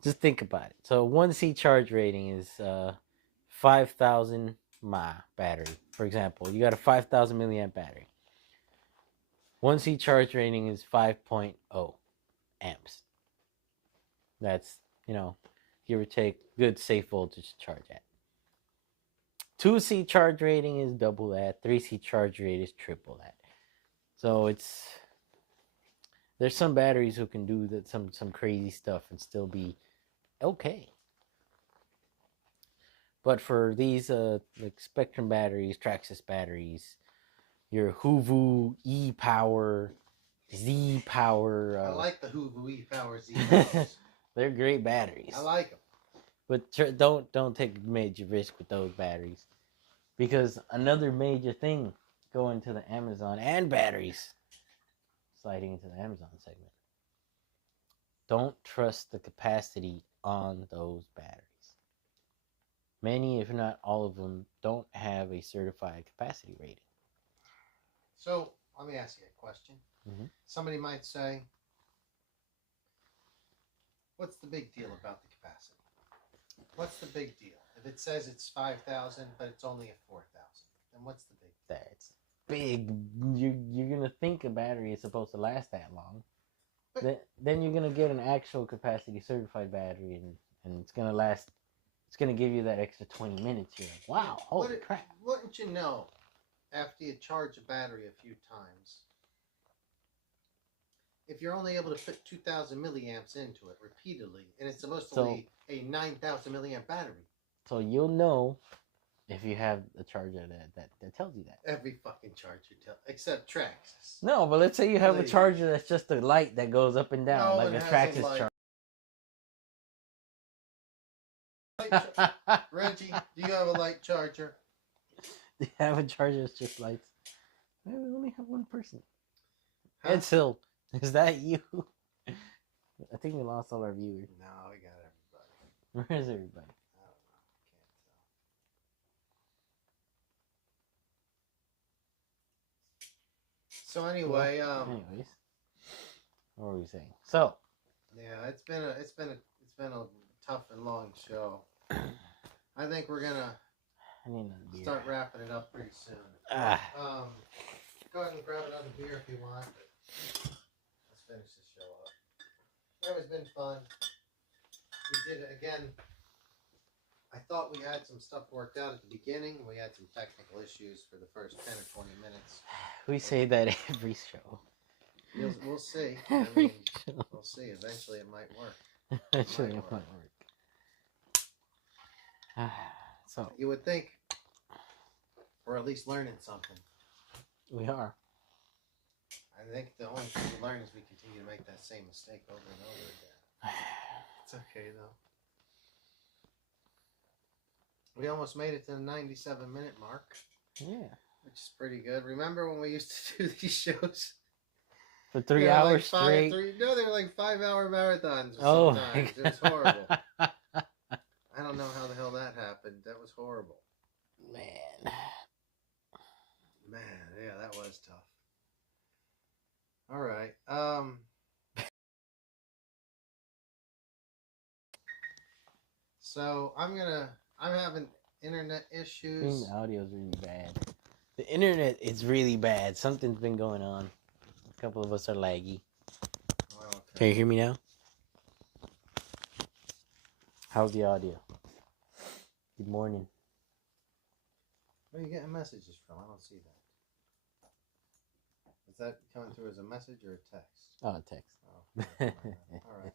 just think about it. So 1C charge rating is 5,000 mAh battery. For example, you got a 5,000 milliamp battery. 1C charge rating is 5.0 amps. That's, give or take, good safe voltage to charge at. 2C charge rating is double that. 3C charge rate is triple that. So there's some batteries who can do that, some crazy stuff and still be okay. But for these like Spectrum batteries, Traxxas batteries, your Hoovu E-Power, Z-Power. I like the Hoovu E-Power Z-Powers. They're great batteries. I like them. But don't take a major risk with those batteries. Because another major thing going to the Amazon and batteries, sliding into the Amazon segment. Don't trust the capacity on those batteries. Many, if not all of them, don't have a certified capacity rating. So, let me ask you a question. Mm-hmm. Somebody might say, what's the big deal about the capacity? What's the big deal? If it says it's 5,000, but it's only a 4,000, then what's the big deal? That's big. You're going to think a battery is supposed to last that long. Then you're going to get an actual capacity certified battery, and it's going to last. It's going to give you that extra 20 minutes. You're like, wow, holy crap. Wouldn't you know, after you charge a battery a few times, if you're only able to put 2,000 milliamps into it repeatedly, and it's supposed to be a 9,000 milliamp battery. So you'll know if you have a charger that tells you that. Every fucking charger tells, except Traxxas. No, but let's say you have a charger that's just a light that goes up and down, like a Traxxas charger. Reggie, do you have a light charger? Do you have a charger that's just lights? We only have one person. Huh? Ed Hill, is that you? I think we lost all our viewers. No, we got everybody. Where is everybody? I don't know. Can't tell. So anyway, anyways, what were we saying? So, yeah, it's been a tough and long show. I think we're gonna start wrapping it up pretty soon. Go ahead and grab another beer if you want. Let's finish this show up. It's been fun. We did it again. I thought we had some stuff worked out at the beginning. We had some technical issues for the first 10 or 20 minutes. We say that every show. We'll see. I mean, we'll see. Eventually it might work. Eventually it might work. So you would think we're at least learning something. We are. I think the only thing we learn is we continue to make that same mistake over and over again. It's okay though. We almost made it to the 97-minute mark. Yeah. Which is pretty good. Remember when we used to do these shows? For 3 hours straight? No, they were like 5-hour marathons sometimes. It was horrible. I don't know how the hell that happened. That was horrible. Man, yeah, that was tough. All right. So I'm having internet issues. The audio's really bad. The internet is really bad. Something's been going on. A couple of us are laggy. Oh, okay. Can you hear me now? How's the audio? Good morning. Where are you getting messages from? I don't see that. Is that coming through as a message or a text? Oh, a text. Oh, all right.